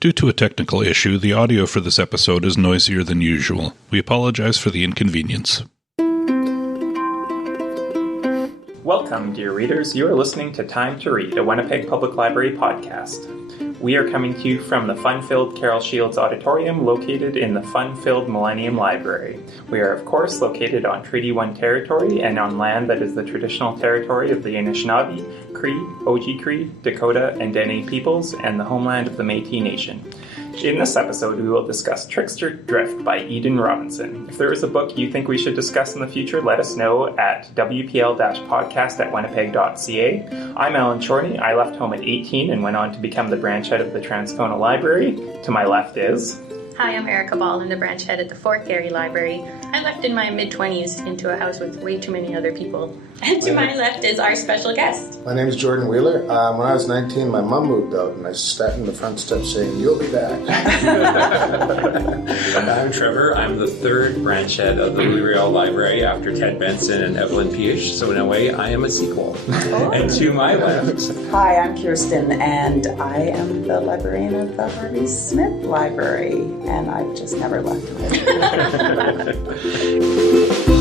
Due to a technical issue, the audio for this episode is noisier than usual. We apologize for the inconvenience. Welcome, dear readers. You are listening to Time to Read, a Winnipeg Public Library podcast. We are coming to you from the fun-filled Carol Shields Auditorium located in the fun-filled Millennium Library. We are, of course, located on Treaty 1 territory and on land that is the traditional territory of the Anishinaabe, Cree, Oji-Cree, Dakota, and Dene peoples, and the homeland of the Métis Nation. In this episode, we will discuss Trickster Drift by Eden Robinson. If there is a book you think we should discuss in the future, let us know at wpl-podcast.winnipeg.ca. I'm Alan Chorney. I left home at 18 and went on to become the branch head of the Transcona Library. To my left is... Hi, I'm Erica Ball. I'm the branch head at the Fort Garry Library. I left in my mid-20s into a house with way too many other people. And to my left is our special guest. My name is Jordan Wheeler. When I was 19, my mom moved out, and I sat in the front steps saying, "You'll be back." I'm Trevor. I'm the third branch head of the Louisville Library after Ted Benson and Evelyn Piesch, so in a way, I am a sequel. Oh. And to my left... Hi, I'm Kirsten, and I am the librarian of the Harvey Smith Library, and I've just never left it.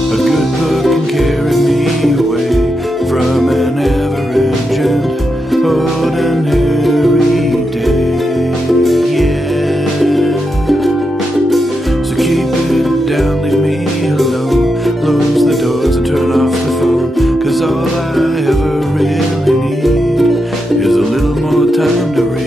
A good book can carry me away from an average and ordinary day, yeah. So keep it down, leave me alone, close the doors and turn off the phone, 'cause all I ever really need is a little more time to read.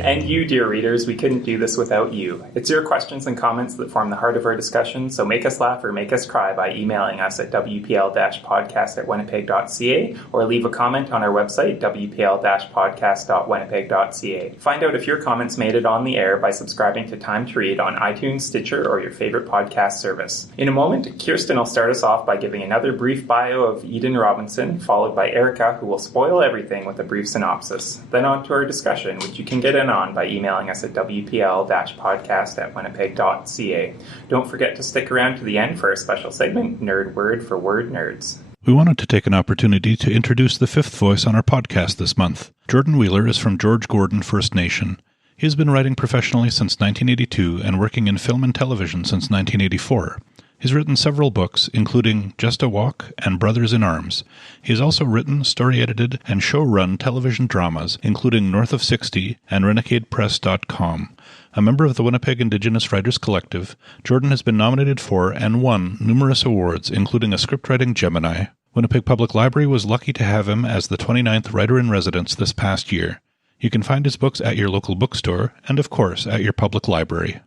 And you, dear readers, we couldn't do this without you. It's your questions and comments that form the heart of our discussion, so make us laugh or make us cry by emailing us at wpl-podcast@winnipeg.ca or leave a comment on our website, wpl-podcast.winnipeg.ca. Find out if your comments made it on the air by subscribing to Time to Read on iTunes, Stitcher, or your favorite podcast service. In a moment, Kirsten will start us off by giving another brief bio of Eden Robinson, followed by Erica, who will spoil everything with a brief synopsis. Then on to our discussion, which you can get in on by emailing us at wpl-podcast@winnipeg.ca. Don't forget to stick around to the end for our special segment, Nerd Word for Word Nerds. We wanted to take an opportunity to introduce the fifth voice on our podcast this month. Jordan Wheeler is from George Gordon First Nation. He has been writing professionally since 1982 and working in film and television since 1984. He's written several books, including Just a Walk and Brothers in Arms. He has also written, story-edited, and show-run television dramas, including North of 60 and RenegadePress.com. A member of the Winnipeg Indigenous Writers Collective, Jordan has been nominated for and won numerous awards, including a scriptwriting Gemini. Winnipeg Public Library was lucky to have him as the 29th Writer-in-Residence this past year. You can find his books at your local bookstore and, of course, at your public library.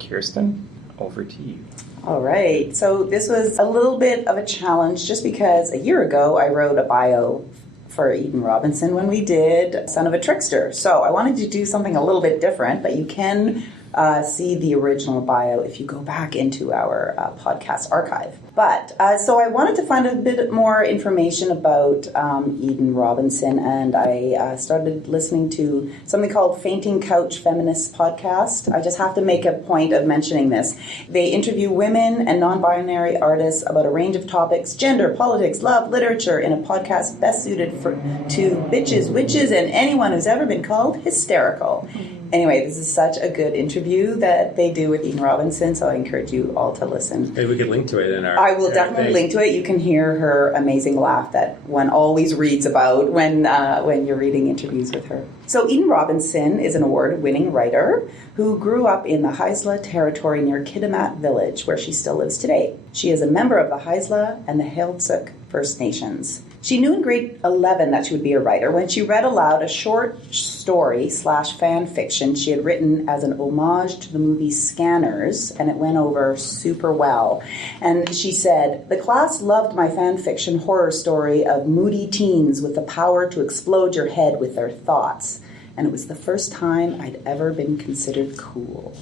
Kirsten, over to you. All right, so this was a little bit of a challenge just because a year ago I wrote a bio for Eden Robinson when we did Son of a Trickster. So I wanted to do something a little bit different, but you can see the original bio if you go back into our podcast archive. But so I wanted to find a bit more information about Eden Robinson, and I started listening to something called Fainting Couch Feminist Podcast. I just have to make a point of mentioning this. They interview women and non-binary artists about a range of topics: gender, politics, love, literature, in a podcast best suited to bitches, witches, and anyone who's ever been called hysterical. Anyway, this is such a good interview that they do with Eden Robinson, so I encourage you all to listen. Maybe we could link to it in our... I will definitely link to it. You can hear her amazing laugh that one always reads about when you're reading interviews with her. So Eden Robinson is an award-winning writer who grew up in the Haisla territory near Kitimat Village, where she still lives today. She is a member of the Haisla and the Heiltsuk First Nations. She knew in grade 11 that she would be a writer when she read aloud a short story / fan fiction she had written as an homage to the movie Scanners, and it went over super well. And she said, "The class loved my fan fiction horror story of moody teens with the power to explode your head with their thoughts. And it was the first time I'd ever been considered cool."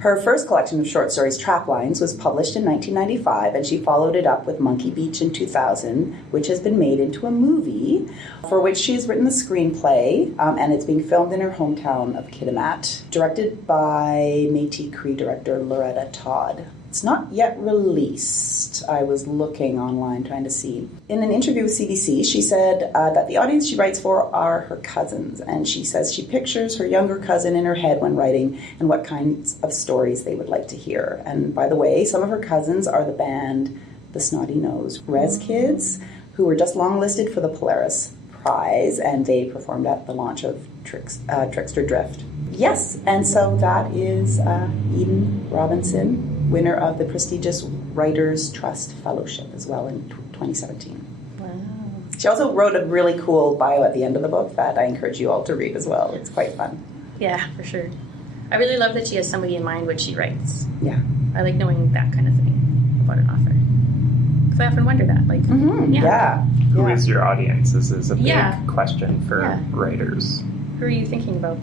Her first collection of short stories, Traplines, was published in 1995, and she followed it up with Monkey Beach in 2000, which has been made into a movie, for which she has written the screenplay, and it's being filmed in her hometown of Kitimat, directed by Métis Cree director Loretta Todd. It's not yet released. I was looking online trying to see. In an interview with CBC, she said that the audience she writes for are her cousins. And she says she pictures her younger cousin in her head when writing and what kinds of stories they would like to hear. And by the way, some of her cousins are the band The Snotty Nose Res Kids, who were just longlisted for the Polaris Prize, and they performed at the launch of Trickster Drift. Yes, and so that is Eden Robinson, winner of the prestigious Writers' Trust Fellowship as well in 2017. Wow. She also wrote a really cool bio at the end of the book that I encourage you all to read as well. It's quite fun. Yeah, for sure. I really love that she has somebody in mind when she writes. Yeah. I like knowing that kind of thing about an author. Because I often wonder that. Like, Yeah. Who is your audience? This is a big Yeah. question for writers. Who are you thinking about?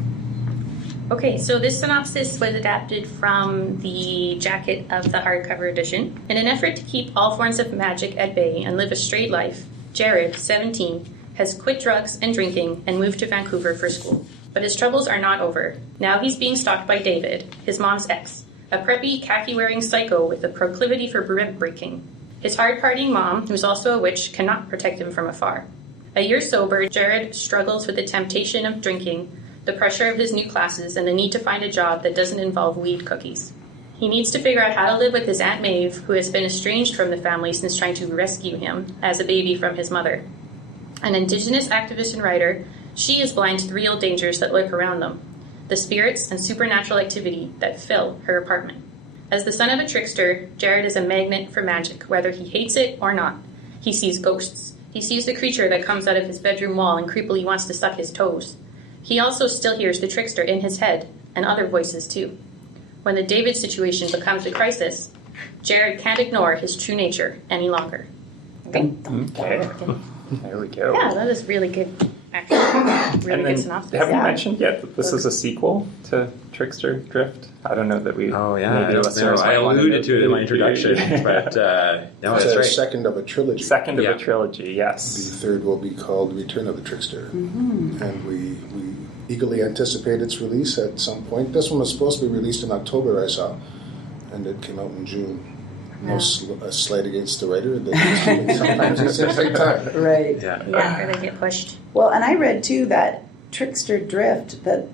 Okay, so this synopsis was adapted from the jacket of the hardcover edition. In an effort to keep all forms of magic at bay and live a straight life, Jared, 17, has quit drugs and drinking and moved to Vancouver for school. But his troubles are not over. Now he's being stalked by David, his mom's ex, a preppy, khaki-wearing psycho with a proclivity for rib breaking. His hard-partying mom, who's also a witch, cannot protect him from afar. A year sober, Jared struggles with the temptation of drinking, the pressure of his new classes, and the need to find a job that doesn't involve weed cookies. He needs to figure out how to live with his Aunt Maeve, who has been estranged from the family since trying to rescue him as a baby from his mother. An Indigenous activist and writer, she is blind to the real dangers that lurk around them, the spirits and supernatural activity that fill her apartment. As the son of a trickster, Jared is a magnet for magic, whether he hates it or not. He sees ghosts. He sees the creature that comes out of his bedroom wall and creepily wants to suck his toes. He also still hears the trickster in his head, and other voices too. When the David situation becomes a crisis, Jared can't ignore his true nature any longer. Okay. There we go. Yeah, that is really good, actually. Really good synopsis. Have you mentioned yet that this is a sequel to Trickster Drift? I don't know that we... Oh, yeah. maybe listeners I might want alluded to it in my introduction, but no, It's that's a right. second of a trilogy. Second of a trilogy, yes. The third will be called Return of the Trickster. And we eagerly anticipate its release at some point. This one was supposed to be released in October, I saw, and it came out in June. No slight against the writer. Sometimes it seems like time. Right. Yeah, or they get pushed. Well, and I read too that Trickster Drift, that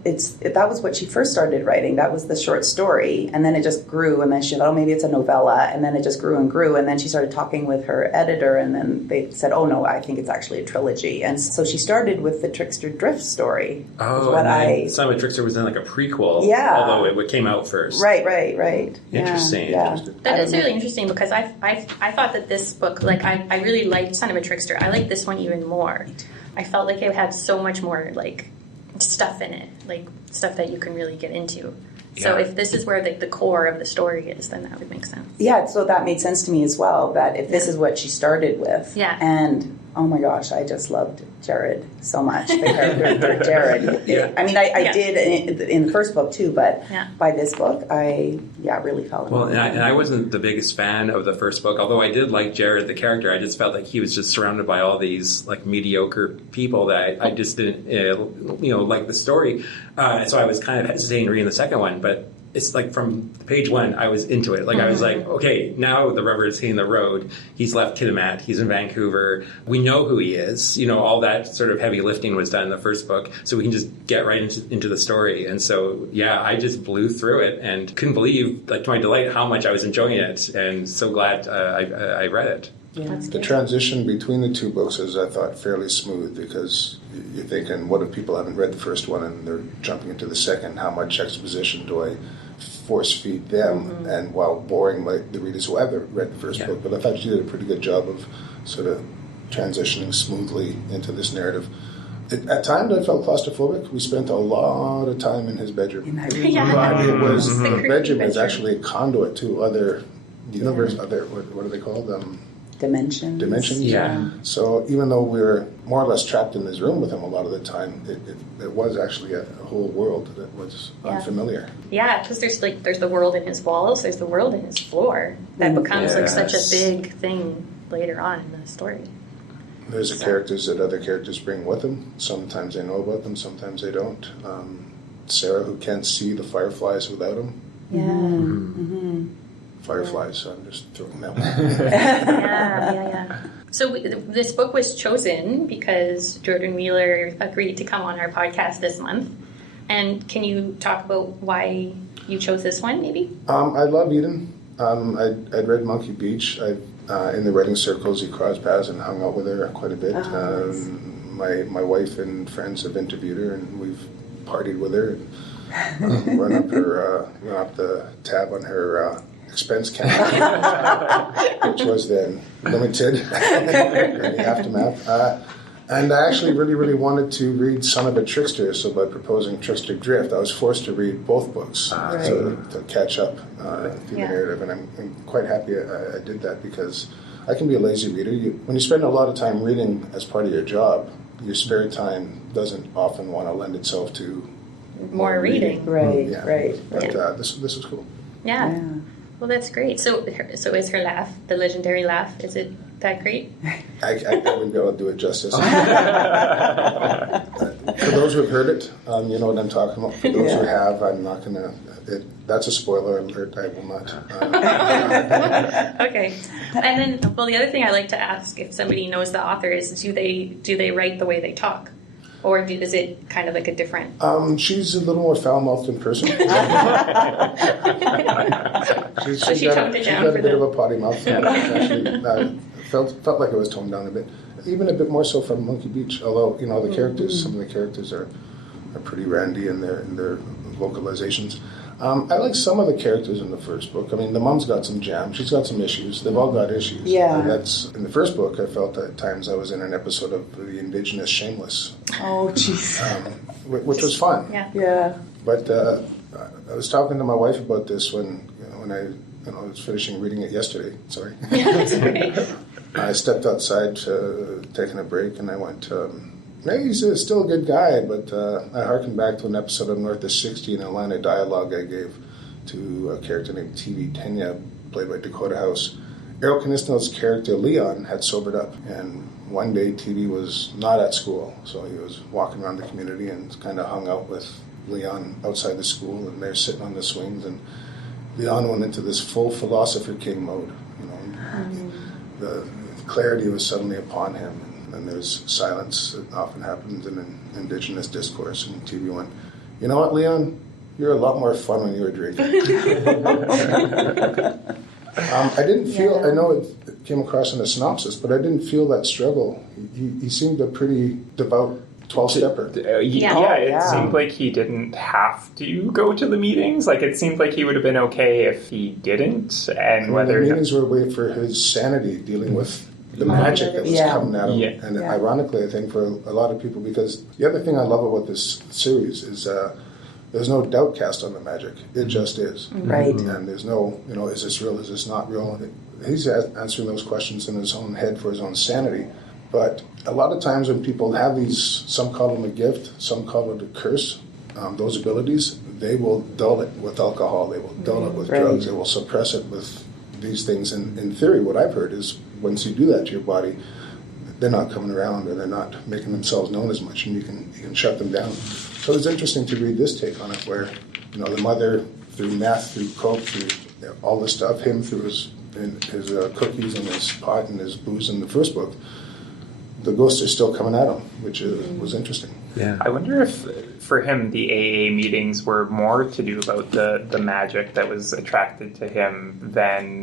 was what she first started writing. That was the short story, and then it just grew, and then she thought, oh, maybe it's a novella, and then it just grew and grew, and then she started talking with her editor, and then they said, oh no, I think it's actually a trilogy. And so she started with the Trickster Drift story. Oh, and Son of a Trickster was then like a prequel, although it came out first. Right. Interesting. Yeah. That is really interesting because I thought that this book, like I really liked Son of a Trickster. I liked this one even more. I felt like it had so much more like stuff in it, like stuff that you can really get into. So if this is where the core of the story is, then that would make sense. Yeah, so that made sense to me as well, that if this is what she started with. Yeah. And, oh my gosh, I just loved Jared so much, the character of Jared. I mean, I did in the first book too, but by this book, I really fell in love. Well, and I wasn't the biggest fan of the first book, although I did like Jared, the character. I just felt like he was just surrounded by all these like mediocre people that I just didn't, like the story. So I was kind of hesitating reading the second one, but it's like from page one, I was into it. Like I was like, okay, now the rubber is hitting the road. He's left Kitimat. He's in Vancouver. We know who he is. All that sort of heavy lifting was done in the first book, so we can just get right into the story. And so, I just blew through it and couldn't believe, like to my delight, how much I was enjoying it. And so glad I read it. Yeah. The transition between the two books is, I thought, fairly smooth because you're thinking, what if people haven't read the first one and they're jumping into the second? How much exposition do I force feed them? And while boring the readers who haven't read the first book, but I thought she did a pretty good job of sort of transitioning smoothly into this narrative. At times I felt claustrophobic. We spent a lot of time in his bedroom. It was the bedroom is actually a conduit to other universe, other what are they called? Dimensions. Yeah. So even though we were more or less trapped in this room with him a lot of the time, it was actually a whole world that was unfamiliar. Yeah, because there's the world in his walls, there's the world in his floor that becomes like such a big thing later on in the story. There's the characters that other characters bring with them. Sometimes they know about them, sometimes they don't. Sarah, who can't see the fireflies without him. Yeah. fireflies, so I'm just throwing that one. Yeah. So this book was chosen because Jordan Wheeler agreed to come on our podcast this month. And can you talk about why you chose this one, maybe? I love Eden. I'd read Monkey Beach. In the writing circles, he crossed paths and hung out with her quite a bit. My wife and friends have interviewed her, and we've partied with her. Run up the tab on her expense account, which was then limited in the aftermath. And I actually really, really wanted to read Son of a Trickster, so by proposing Trickster Drift, I was forced to read both books to catch up through the narrative, and I'm quite happy I did that, because I can be a lazy reader. When you spend a lot of time reading as part of your job, your spare time doesn't often want to lend itself to more reading. Right. But this was cool. Yeah. Well, that's great. So is her laugh, the legendary laugh, is it that great? I wouldn't be able to do it justice. For those who have heard it, you know what I'm talking about. For those who have, I'm not going to... That's a spoiler alert. I will not. Okay. And then, well, the other thing I like to ask, if somebody knows the author, is do they write the way they talk? Or is it kind of like a different... She's a little more foul-mouthed in person. She's got a bit of a potty mouth. Actually, felt like it was toned down a bit. Even a bit more so from Monkey Beach. Although, the characters, some of the characters are pretty randy in their vocalizations. I like some of the characters in the first book. I mean, the mom's got some jam. She's got some issues. They've all got issues. Yeah. And that's in the first book. I felt at times I was in an episode of The Indigenous Shameless. Oh, jeez. Which was fun. Yeah. But I was talking to my wife about this when I was finishing reading it yesterday. Sorry. Yeah, that's okay. I stepped outside taking a break, and I went. He's still a good guy, but I harkened back to an episode of North of 60 in a line of dialogue I gave to a character named TV Tenya, played by Dakota House. Errol Knisnell's character Leon had sobered up, and one day TV was not at school, so he was walking around the community and kind of hung out with Leon outside the school, and they're sitting on the swings, and Leon went into this full philosopher king mode. The clarity was suddenly upon him. And there's silence that often happens in an Indigenous discourse. And TV went, you know what, Leon? You're a lot more fun when you were drinking. I didn't feel, I know it came across in the synopsis, but I didn't feel that struggle. He seemed a pretty devout 12-stepper. It seemed like he didn't have to go to the meetings. Like, it seemed like he would have been okay if he didn't. And whether the meetings were a way for his sanity dealing with the magic that was coming at him. Yeah. And ironically, I think for a lot of people, because the other thing I love about this series is there's no doubt cast on the magic. It just is. Right. And there's no, is this real, is this not real? He's answering those questions in his own head for his own sanity. But a lot of times when people have these, some call them a gift, some call it a curse, those abilities, they will dull it with alcohol, they will dull it with drugs, they will suppress it with these things. And in theory, what I've heard is once you do that to your body, they're not coming around, or they're not making themselves known as much, and you can shut them down. So it's interesting to read this take on it, where the mother through meth, through coke, through all this stuff, him through his cookies and his pot and his booze in the first book, the ghosts are still coming at him, which was interesting. Yeah, I wonder if for him the AA meetings were more to do about the magic that was attracted to him than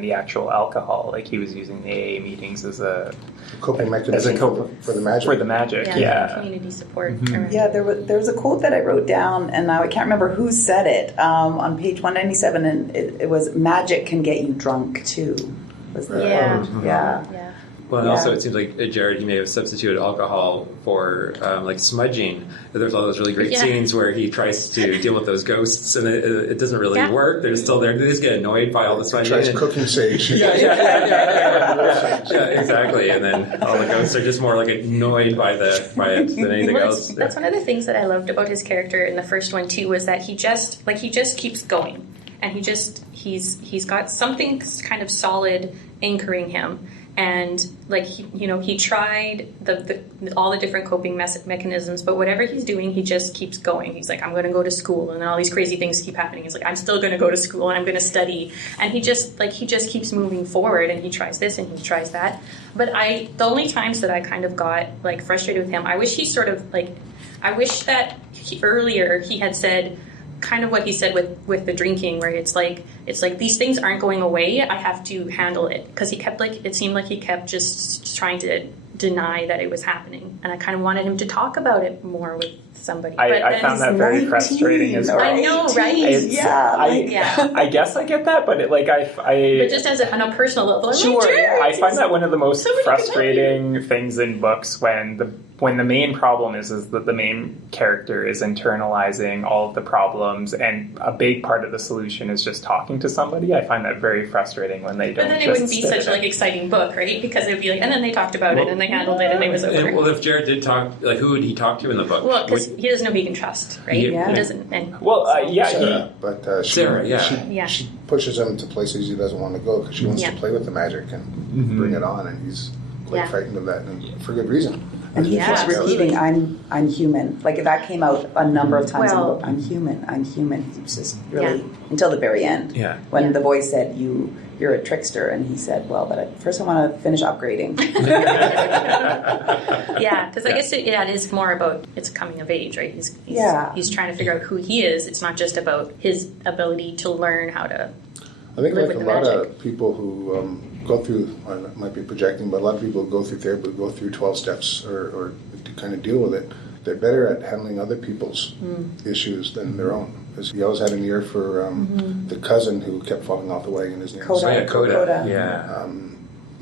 the actual alcohol. Like, he was using the AA meetings as a coping mechanism for the magic. For the magic, community support. Mm-hmm. Yeah, there was a quote that I wrote down, and I can't remember who said it, on page 197, and it was, magic can get you drunk too. Yeah. Well, and also it seems like Jared, he may have substituted alcohol for like smudging. There's all those really great scenes where he tries to deal with those ghosts, and it doesn't really work. They're still there. They just get annoyed by all the smudging. Tries cooking sage. Yeah, exactly. And then all the ghosts are just more like annoyed by it than anything else. That's one of the things that I loved about his character in the first one too, was that he just keeps going, and he's got something kind of solid anchoring him. and like he tried all the different coping mechanisms, but whatever he's doing, he just keeps going. He's like, I'm going to go to school, and then all these crazy things keep happening. He's like, I'm still going to go to school and I'm going to study, and he just keeps moving forward, and he tries this and he tries that. But the only times that I kind of got like frustrated with him, I wish that earlier he had said kind of what he said with the drinking, where it's like these things aren't going away, I have to handle it, because it seemed like he kept just trying to deny that it was happening, and I kind of wanted him to talk about it more with somebody. I found that very frustrating as well. I know, right? I guess I get that, but but just on a personal level, I find that one of the most frustrating things in books when the main problem is that the main character is internalizing all of the problems, and a big part of the solution is just talking to somebody. I find that very frustrating when they don't. But then it wouldn't be such an exciting book, right? Because it would be like, and then they talked about it, and they handled it, and it was over. Well, if Jared did talk, like, who would he talk to in the book? Well, because he doesn't know who he can trust, right? Yeah. He doesn't. And Sarah, she pushes him to places he doesn't want to go because she wants to play with the magic and bring it on, and he's quite frightened of that, and for good reason. And he keeps repeating, I'm human. Like, that came out a number of times in the book. I'm human. He keeps just really, until the very end. Yeah. When the boy said, you're a trickster, and he said, well, but first I want to finish upgrading. Yeah, because I guess it is more about, it's coming of age, right? He's trying to figure out who he is. It's not just about his ability to learn how to I think live like with a the lot magic. of people who go through, I might be projecting, but a lot of people who go through therapy, go through 12 steps or to kind of deal with it. They're better at handling other people's issues than their own. Because he always had an ear for the cousin who kept falling off the wagon. His name was Coda. Yeah.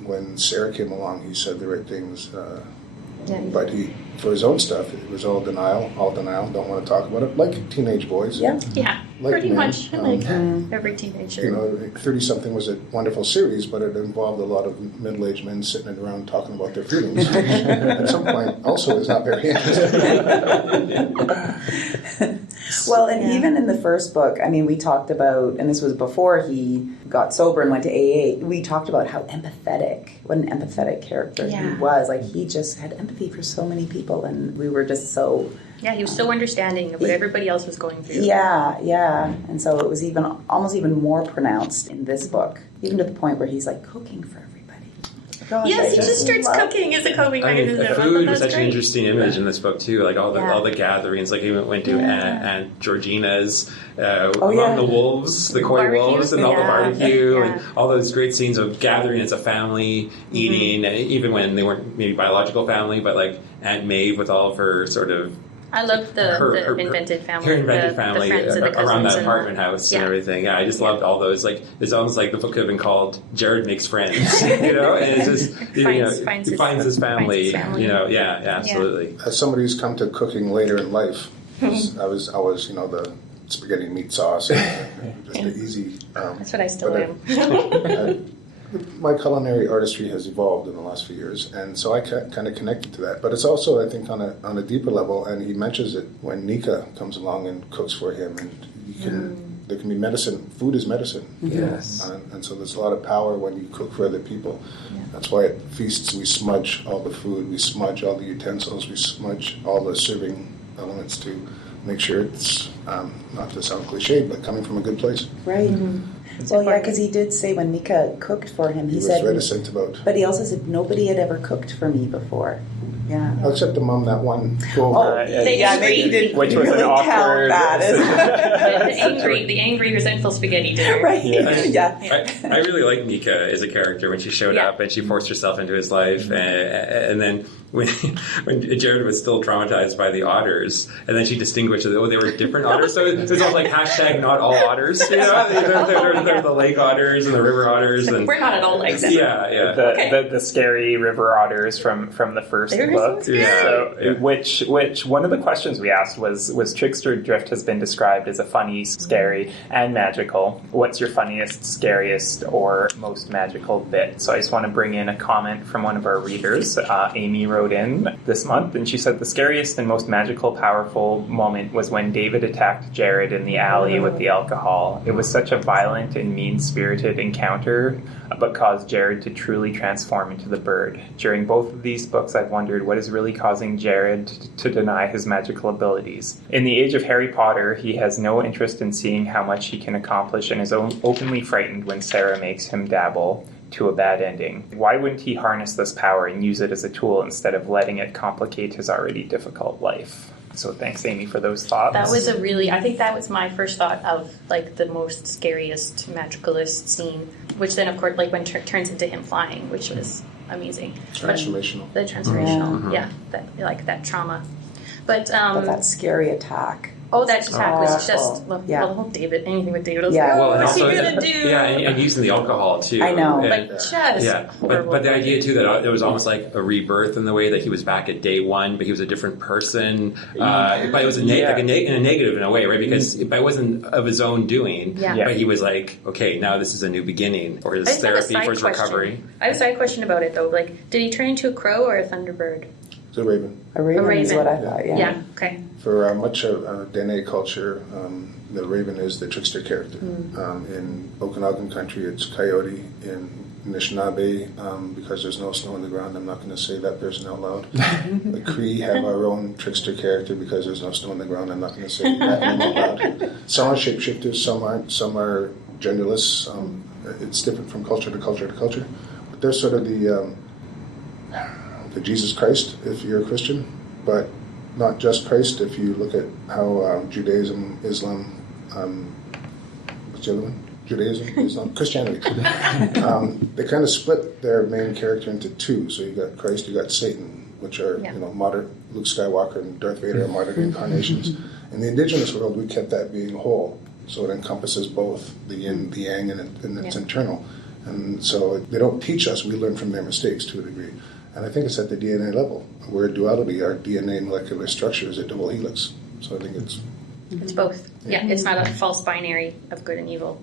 When Sarah came along, he said the right things. But for his own stuff, it was all denial, don't want to talk about it, like teenage boys. Yeah, like pretty men. much, every teenager. 30-something was a wonderful series, but it involved a lot of middle-aged men sitting around talking about their feelings. At some point, also, is not very interesting. Well, and even in the first book, I mean, we talked about, and this was before he got sober and went to AA, we talked about what an empathetic character he was. Like, he just had empathy for so many people, and we were just so... Yeah, he was so understanding of what everybody else was going through. Yeah. And so it was almost even more pronounced in this book, even to the point where he's like cooking for everybody. Gosh, yes, he just starts cooking as a coping mechanism. Food was such an interesting image in this book too. Like all the gatherings. Like he went to Aunt Georgina's, Among the Wolves, the Koi Wolves, and all the barbecue, and all those great scenes of gathering as a family, eating, even when they weren't maybe biological family, but like Aunt Maeve with all of her sort of. I love the invented family. Her invented family around that and apartment house and everything. Yeah, I just loved all those. Like, it's almost like the book could have been called "Jared Makes Friends," and it's just he finds his family. Absolutely. As somebody who's come to cooking later in life, I was the spaghetti meat sauce, just the easy. That's what I still am. My culinary artistry has evolved in the last few years, and so I kind of connected to that. But it's also, I think, on a deeper level, and he mentions it when Nika comes along and cooks for him, and there can be medicine. Food is medicine. Yes. And so there's a lot of power when you cook for other people. Yeah. That's why at feasts we smudge all the food, we smudge all the utensils, we smudge all the serving elements to make sure it's, not to sound cliched, but coming from a good place. Right. Mm-hmm. Well, yeah, because he did say when Nika cooked for him, he said... was reticent about... But he also said, nobody had ever cooked for me before. Yeah. Except the mum, that one. Maybe didn't which was really an awkward... count that the angry, resentful spaghetti dinner. Right. I really like Nika as a character when she showed up and she forced herself into his life, and then when Jared was still traumatized by the otters, and then she distinguished that they were different otters. So it was all like hashtag not all otters. You know, there's the lake otters and the river otters, and we're not at all like them. The scary river otters from the first book. Which one of the questions we asked was Trickster Drift has been described as a funny, scary, and magical. What's your funniest, scariest, or most magical bit? So I just want to bring in a comment from one of our readers. Amy wrote wrote in this month, and she said the scariest and most magical, powerful moment was when David attacked Jared in the alley with the alcohol. It was such a violent and mean-spirited encounter, but caused Jared to truly transform into the bird. During both of these books, I've wondered what is really causing Jared to deny his magical abilities. In the age of Harry Potter, he has no interest in seeing how much he can accomplish and is openly frightened when Sarah makes him dabble to a bad ending. Why wouldn't he harness this power and use it as a tool instead of letting it complicate his already difficult life? So thanks, Amy, for those thoughts. That was I think that was my first thought of, like, the most scariest, magicalist scene, which then, of course, like, when turns into him flying, which was amazing. Transformational. The transformational, that trauma. But that scary attack. Oh, that attack was just, well, David, anything with David was what's he going to do? Yeah, and using the alcohol, too. I know. But the idea, too, that it was almost like a rebirth in the way that he was back at day one, but he was a different person. But it was in a negative in a way, right? Because it wasn't of his own doing, but he was like, okay, now this is a new beginning for his therapy, for his recovery. I have a side question about it, though. Like, did he turn into a crow or a thunderbird? It's a raven. A raven is what I thought, Yeah, okay. For much of Dene culture, the raven is the trickster character. In Okanagan country, it's coyote. In Anishinaabe, because there's no snow on the ground, I'm not going to say that person out loud. The Cree have our own trickster character because there's no snow on the ground. I'm not going to say that name out loud. Some are shapeshifters, some aren't. Some are genderless. It's different from culture to culture to culture. But they're sort of the Jesus Christ, if you're a Christian, but not just Christ. If you look at how Judaism, Islam, what's the other one? Judaism, Islam, Christianity. They kind of split their main character into two. So you got Christ, you got Satan, which are modern Luke Skywalker and Darth Vader are modern incarnations. In the indigenous world, we kept that being whole, so it encompasses both the yin, the yang, and it's internal. And so they don't teach us; we learn from their mistakes to a degree. And I think it's at the DNA level. We're a duality. Our DNA molecular structure is a double helix. So I think it's both. Yeah, it's not a false binary of good and evil.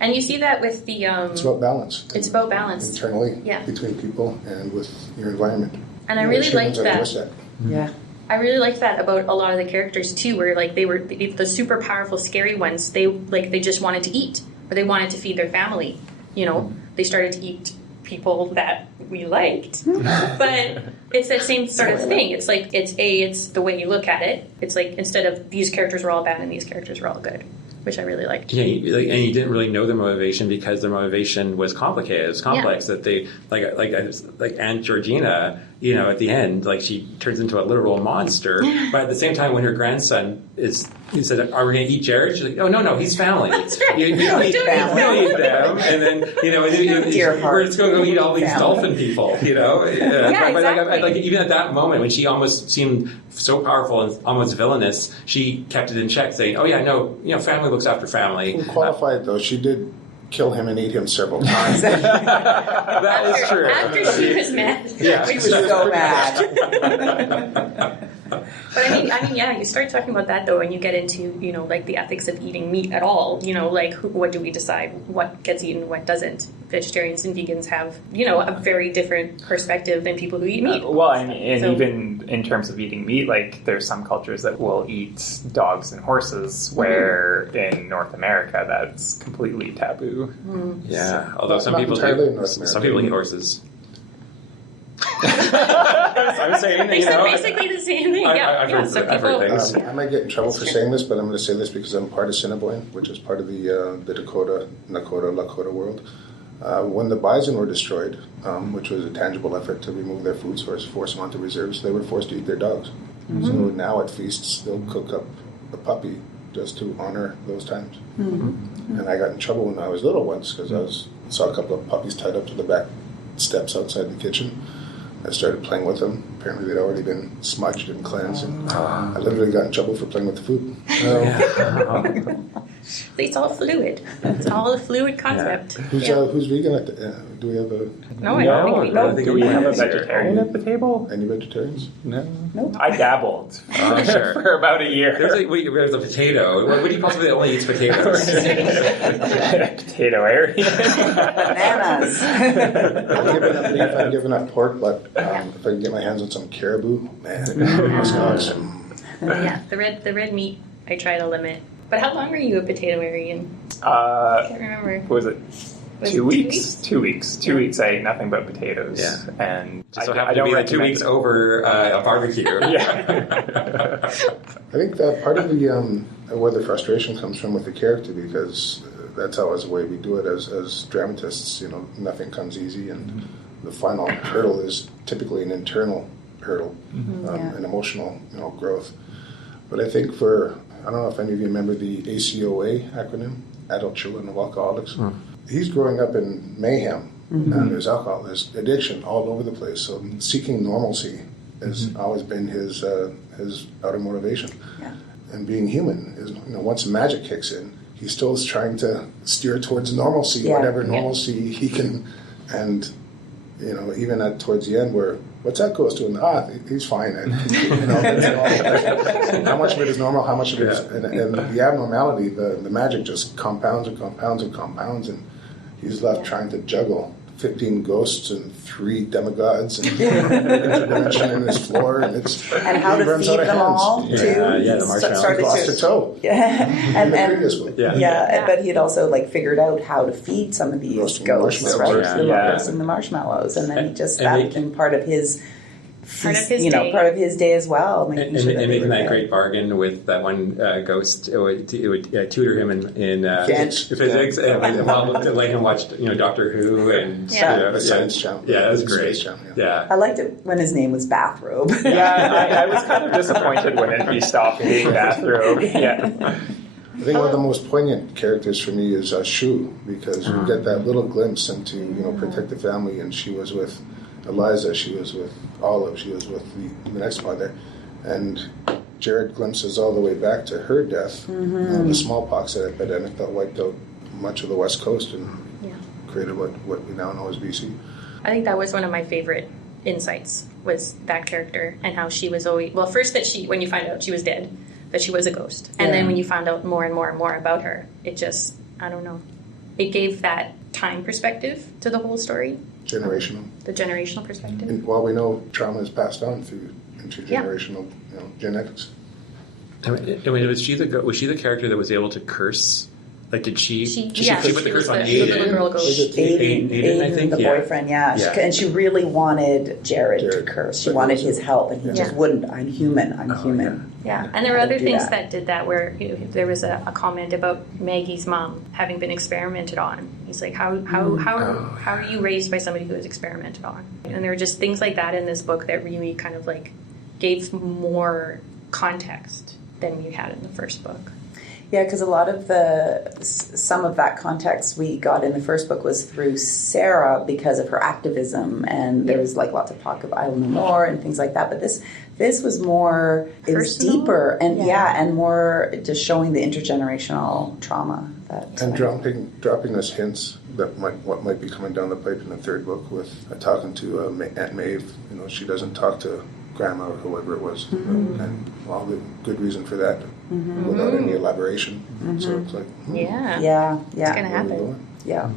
And you see that with the... it's about balance. It's about balance. Internally, between people and with your environment. And I really liked that. Yeah. I really liked that about a lot of the characters, too, where, like, they were the super powerful, scary ones. They just wanted to eat, or they wanted to feed their family. You know, they started to eat people that we liked, but it's that same sort of thing. It's like it's the way you look at it. It's like, instead of these characters were all bad and these characters were all good, which I really liked. Yeah, and you didn't really know their motivation because their motivation was complicated. It was complex. That they like Aunt Georgina, you know, at the end, like, she turns into a literal monster. But at the same time, when her grandson he said, "Are we going to eat Jared?" She's like, "Oh, no, he's family. That's right. You don't eat family. You eat them." And then, you know, we're just going to go eat all these dolphin people, you know. Exactly. But even at that moment, when she almost seemed so powerful and almost villainous, she kept it in check, saying, "Oh yeah, no, you know, family looks after family." And qualified though, she did kill him and eat him several times. That is true. After she was mad. Yeah, she was so mad. But I mean, yeah, you start talking about that, though, and you get into, you know, like, the ethics of eating meat at all. You know, like, what do we decide? What gets eaten, what doesn't? Vegetarians and vegans have, you know, a very different perspective than people who eat meat. Even in terms of eating meat, like, there's some cultures that will eat dogs and horses, where in North America that's completely taboo. Yeah, although some people eat horses. I'm saying, they said basically the same thing. I've heard things. I might get in trouble for saying this, but I'm going to say this because I'm part of Assiniboine, which is part of the Dakota, Nakota, Lakota world. When the bison were destroyed, which was a tangible effort to remove their food source, force them onto reserves, they were forced to eat their dogs. So now at feasts, they'll cook up a puppy just to honor those times. And I got in trouble when I was little once because I saw a couple of puppies tied up to the back steps outside the kitchen. I started playing with them. Apparently they'd already been smudged and cleansed. And I literally got in trouble for playing with the food. It's all fluid. It's all a fluid concept. Who's vegan at the do we have a... No, I don't think we don't think we have a here. vegetarian at the table. Any vegetarians? No. Nope. I dabbled Sure. for about a year. There's a potato. What do you possibly only eats potatoes? Potato area. Bananas. I've given up pork, but if I can get my hands on some caribou, man, Yeah, the red meat I try to limit. But how long were you a potato-arian? I can't remember. What was it? 2 weeks? 2 weeks. 2 weeks I ate nothing but potatoes. Yeah. And Just so I happened don't to be the 2 recommend weeks it. over a barbecue. Yeah. I think that part of where the frustration comes from with the character, because that's always the way we do it as dramatists. Nothing comes easy, and the final hurdle is typically an internal hurdle, an emotional, growth. But I think I don't know if any of you remember the ACOA acronym, Adult Children of Alcoholics. He's growing up in mayhem, and there's alcohol, there's addiction all over the place. So seeking normalcy has always been his outer motivation. Yeah. And being human is, once magic kicks in, he still is trying to steer towards normalcy, whatever normalcy he can. And even towards the end, where what's that goes to, and he's fine. And, how much of it is normal? How much of it is, and the abnormality, the magic just compounds and compounds and compounds, and he's left trying to juggle 15 ghosts and 3 demigods and interdimension in his floor, and how to feed them all too. The marshmallows. He lost a toe. And previous one. But he'd also figured out how to feed some of these Roasting ghosts, marshmallows. right? Roasting the marshmallows, and then he just that became part of his. Part of his day as well. Making that great bargain with that one ghost. It would tutor him in physics, and let him watch Doctor Who and the Science Channel. Yeah, that was great. Yeah, I liked it when his name was Bathrobe. I was kind of disappointed when he stopped being Bathrobe. Yeah. I think one of the most poignant characters for me is Shu, because we get that little glimpse into protect the family, and she was with Eliza, she was with Olive, she was with the next mother, and Jared glimpses all the way back to her death, the smallpox epidemic that wiped out much of the West Coast and created what we now know as BC. I think that was one of my favorite insights, was that character and how she was always, well, first that when you find out she was dead, that she was a ghost, and then when you found out more and more and more about her, it just, I don't know, it gave that time perspective to the whole story. Generational. The generational perspective. And while we know trauma is passed on through intergenerational genetics. I mean, was she the character that was able to curse? Like, did she put the curse on Aiden? The little girl ghost. Aiden, I think, the boyfriend, and she really wanted Jared to curse. She wanted his help, and he just wouldn't. I'm human. Yeah, and there were other things that did that, where there was a comment about Maggie's mom having been experimented on. He's like, how are you raised by somebody who was experimented on? And there were just things like that in this book that really kind of like gave more context than we had in the first book. Yeah, because a lot of some of that context we got in the first book was through Sarah because of her activism, and there was like lots of talk of I'll know more and things like that. But this was more, it was deeper and and more just showing the intergenerational trauma and dropping us hints that what might be coming down the pipe in the third book with talking to Aunt Maeve. She doesn't talk to Grandma or whoever it was, and all the good reason for that. Without any elaboration. So it's like, it's going to happen. Yeah.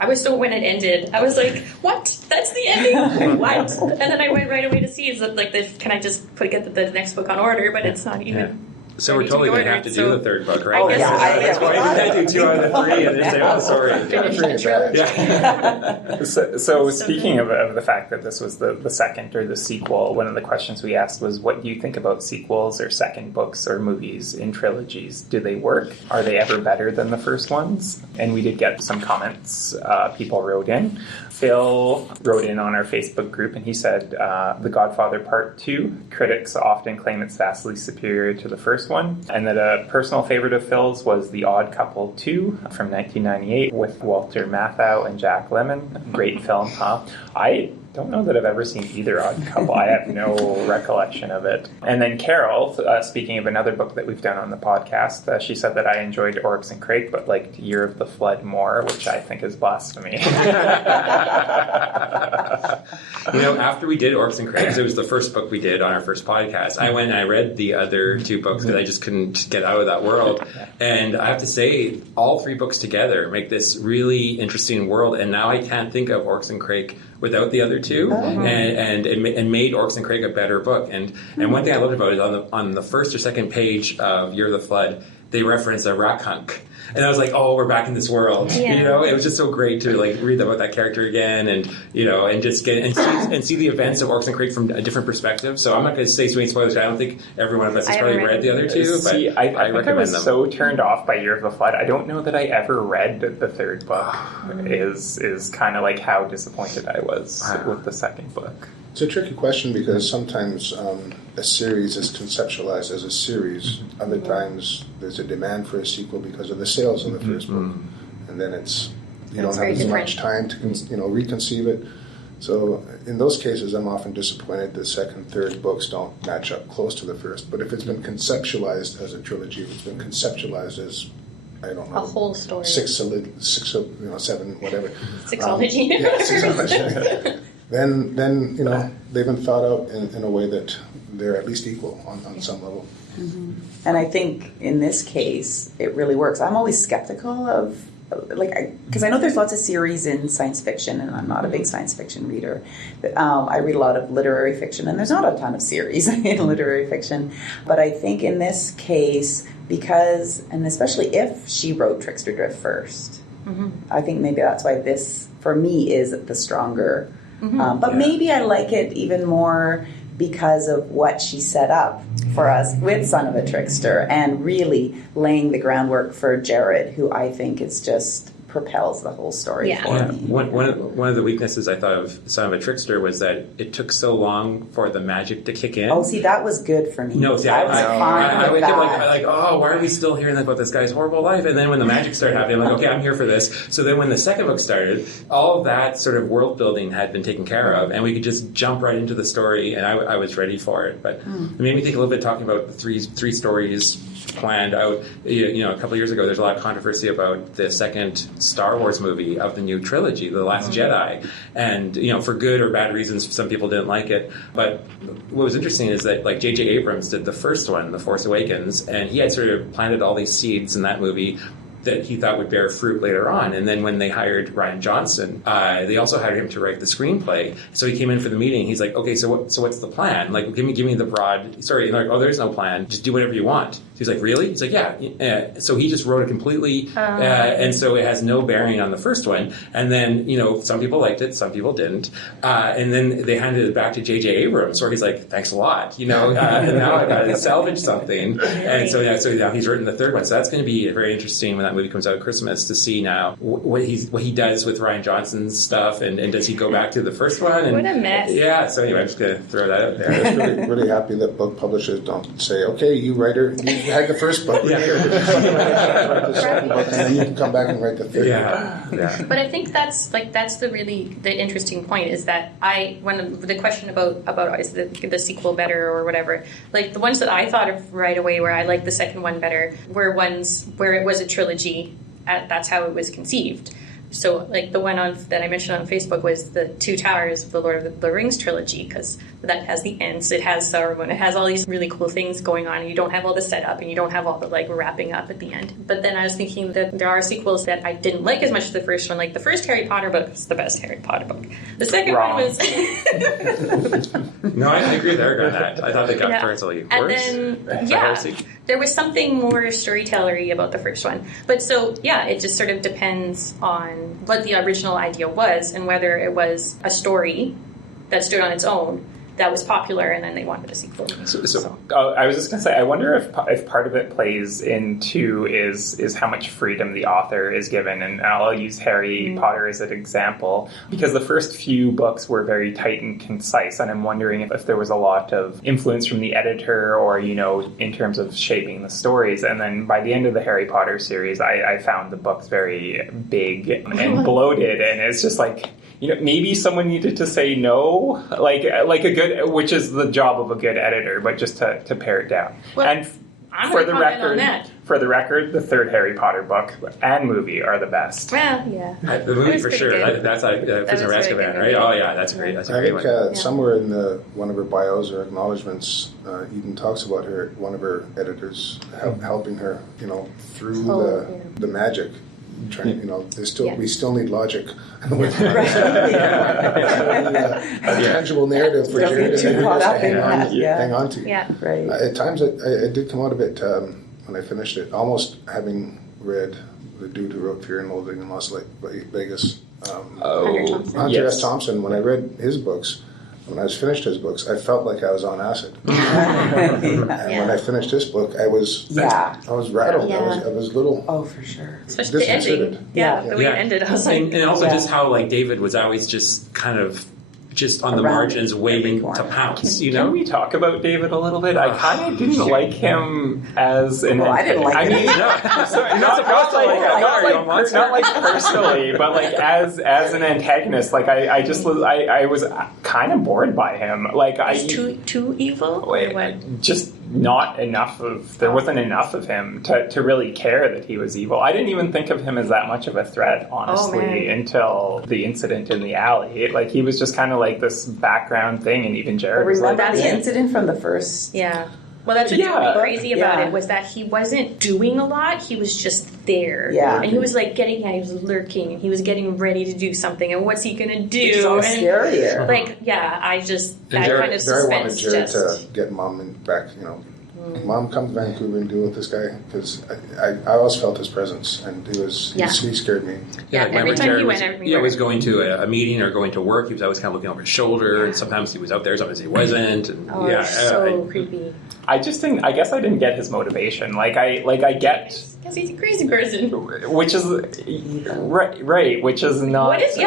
I was when it ended, I was like, what? That's the ending? What? And then I went right away to see, can I just get the next book on order, but it's not even... So we're totally going to have to do the third book, right? I guess That's why you can't do 2 out of the 3 and then say, oh, sorry. Finish the trilogy. So speaking of the fact that this was the second or the sequel, one of the questions we asked was, what do you think about sequels or second books or movies in trilogies? Do they work? Are they ever better than the first ones? And we did get some comments. People wrote in. Phil wrote in on our Facebook group, and he said, The Godfather Part 2, critics often claim it's vastly superior to the first one, and that a personal favorite of Phil's was The Odd Couple 2 from 1998 with Walter Matthau and Jack Lemmon. Great film, huh? I don't know that I've ever seen either Odd Couple. I have no recollection of it. And then Carol, speaking of another book that we've done on the podcast, she said that I enjoyed Oryx and Crake, but liked Year of the Flood more, which I think is blasphemy. After we did Oryx and Crake, because it was the first book we did on our first podcast, I went and I read the other two books because I just couldn't get out of that world. And I have to say, all three books together make this really interesting world. And now I can't think of Oryx and Crake without the other two, and made Oryx and Crake a better book. And one thing I loved about it, on the first or second page of Year of the Flood, they reference a rakhunk. And I was like, oh, we're back in this world. Yeah. It was just so great to read about that character again, and and just get and see the events of Oryx and Crake from a different perspective. So I'm not going to say too many spoilers. I don't think every one of us has probably read the other two, but I recommend them. I was so turned off by Year of the Flood. I don't know that I ever read the third book. Is kind of like how disappointed I was with the second book. It's a tricky question because sometimes a series is conceptualized as a series. Other times there's a demand for a sequel because of the sales of the first book. And then you don't have as much time to reconceive it. So in those cases, I'm often disappointed that second, third books don't match up close to the first. But if it's been conceptualized as a trilogy, if it's been conceptualized as, I don't know, a whole story, six, 7, whatever. Sixology. Sixology. Then they've been thought out in a way that they're at least equal on some level. And I think in this case, it really works. I'm always skeptical of, because I know there's lots of series in science fiction, and I'm not a big science fiction reader. I read a lot of literary fiction, and there's not a ton of series in literary fiction. But I think in this case, because, and especially if she wrote Trickster Drift first, I think maybe that's why this, for me, is the stronger. But maybe I like it even more because of what she set up for us with Son of a Trickster, and really laying the groundwork for Jared, who I think is just propels the whole story for me. One of the weaknesses I thought of Son of a Trickster was that it took so long for the magic to kick in. Oh, see, that was good for me. No, see, I went like, oh, why are we still hearing about this guy's horrible life? And then when the magic started happening, I'm like, okay, I'm here for this. So then when the second book started, all of that sort of world building had been taken care of, and we could just jump right into the story, and I was ready for it. But it made me think a little bit, talking about the three stories planned out. A couple of years ago, there's a lot of controversy about the second Star Wars movie of the new trilogy, The Last Jedi, and for good or bad reasons, some people didn't like it. But what was interesting is that J.J. Abrams did the first one, The Force Awakens, and he had sort of planted all these seeds in that movie that he thought would bear fruit later on. And then when they hired Rian Johnson, they also hired him to write the screenplay. So he came in for the meeting. He's like, okay, so what's the plan? Give me the broad story. And they're like, oh, there's no plan. Just do whatever you want. He's like, really? He's like, yeah. So he just wrote it completely, and so it has no bearing on the first one. And then, some people liked it, some people didn't. And then they handed it back to J.J. Abrams, where he's like, thanks a lot, and now I got to salvage something. And so now he's written the third one. So that's going to be very interesting when that movie comes out at Christmas, to see now what he does with Rian Johnson's stuff, and does he go back to the first one? And, what a mess. Yeah, so anyway, I'm just going to throw that out there. I was really happy that book publishers don't say, okay, you writer, you had the first book, write the second book, and then you can come back and write the third. Yeah. But I think that's the interesting point, is that when the question about is the sequel better or whatever, the ones that I thought of right away where I liked the second one better were ones where it was a trilogy. That's how it was conceived. So, the one that I mentioned on Facebook was the Two Towers of the Lord of the Rings trilogy, because that has the Ents, it has Saruman, it has all these really cool things going on, and you don't have all the setup, and you don't have all the wrapping up at the end. But then I was thinking that there are sequels that I didn't like as much as the first one. The first Harry Potter book is the best Harry Potter book. The second one was... No, I agree with Eric on that. I thought they got personally worse. And then, there was something more storytellery about the first one. But so, it just sort of depends on what the original idea was, and whether it was a story that stood on its own that was popular, and then they wanted a sequel. I was just going to say, I wonder if part of it plays into is how much freedom the author is given, and I'll use Harry Potter as an example, because the first few books were very tight and concise, and I'm wondering if there was a lot of influence from the editor, or, in terms of shaping the stories. And then by the end of the Harry Potter series, I found the books very big and bloated, and it's just maybe someone needed to say no, like a good, which is the job of a good editor, but just to pare it down. Well, and I'm for going to the comment on record, that. For the record, the third Harry Potter book and movie are the best. Well, yeah. The movie was for pretty sure. good. That's Prisoner of was really Azkaban, good right? movie. Oh yeah, that's great. That's a I great think one. somewhere in one of her bios or acknowledgements, Eden talks about one of her editors helping her, through the magic. Trying, we still need logic. A tangible narrative for Jared to hang on to. Yeah. Right. At times, it did come out a bit when I finished it, almost having read the dude who wrote Fear and Loathing in Las Vegas, Hunter S. Thompson. When I read his books, when I was finished his books, I felt like I was on acid. And when I finished this book, I was rattled. Yeah. I was little. Oh, for sure. Especially the ending. The way it ended. I was like, and also just how like David was always just kind of just on the margins waiting to pounce, Can we talk about David a little bit? I kind of didn't like him as an... I didn't like him. Not like personally, but like as an antagonist. Like I was kind of bored by him. Like too evil? Or what? Just not enough of... There wasn't enough of him to really care that he was evil. I didn't even think of him as that much of a threat, honestly, until the incident in the alley. Like he was just kind of like this background thing, and even Jared was like... That's the incident from the first... Yeah. Well, that's what drove me crazy about it, was that he wasn't doing a lot, he was just there. Yeah. And he was like he was lurking, and he was getting ready to do something, and what's he going to do? It's all scarier. Like, I just... That Jared, kind of suspense Jared wanted Jared to get Mom back, Mom, come to Vancouver and deal with this guy, because I always felt his presence, and he scared me. Every time he went, everywhere. He was going to a meeting or going to work. He was always kind of looking over his shoulder, and sometimes he was out there, sometimes he wasn't. And, so creepy. I guess I didn't get his motivation. I get... Because he's a crazy person. Which is... Right, which is not... What is his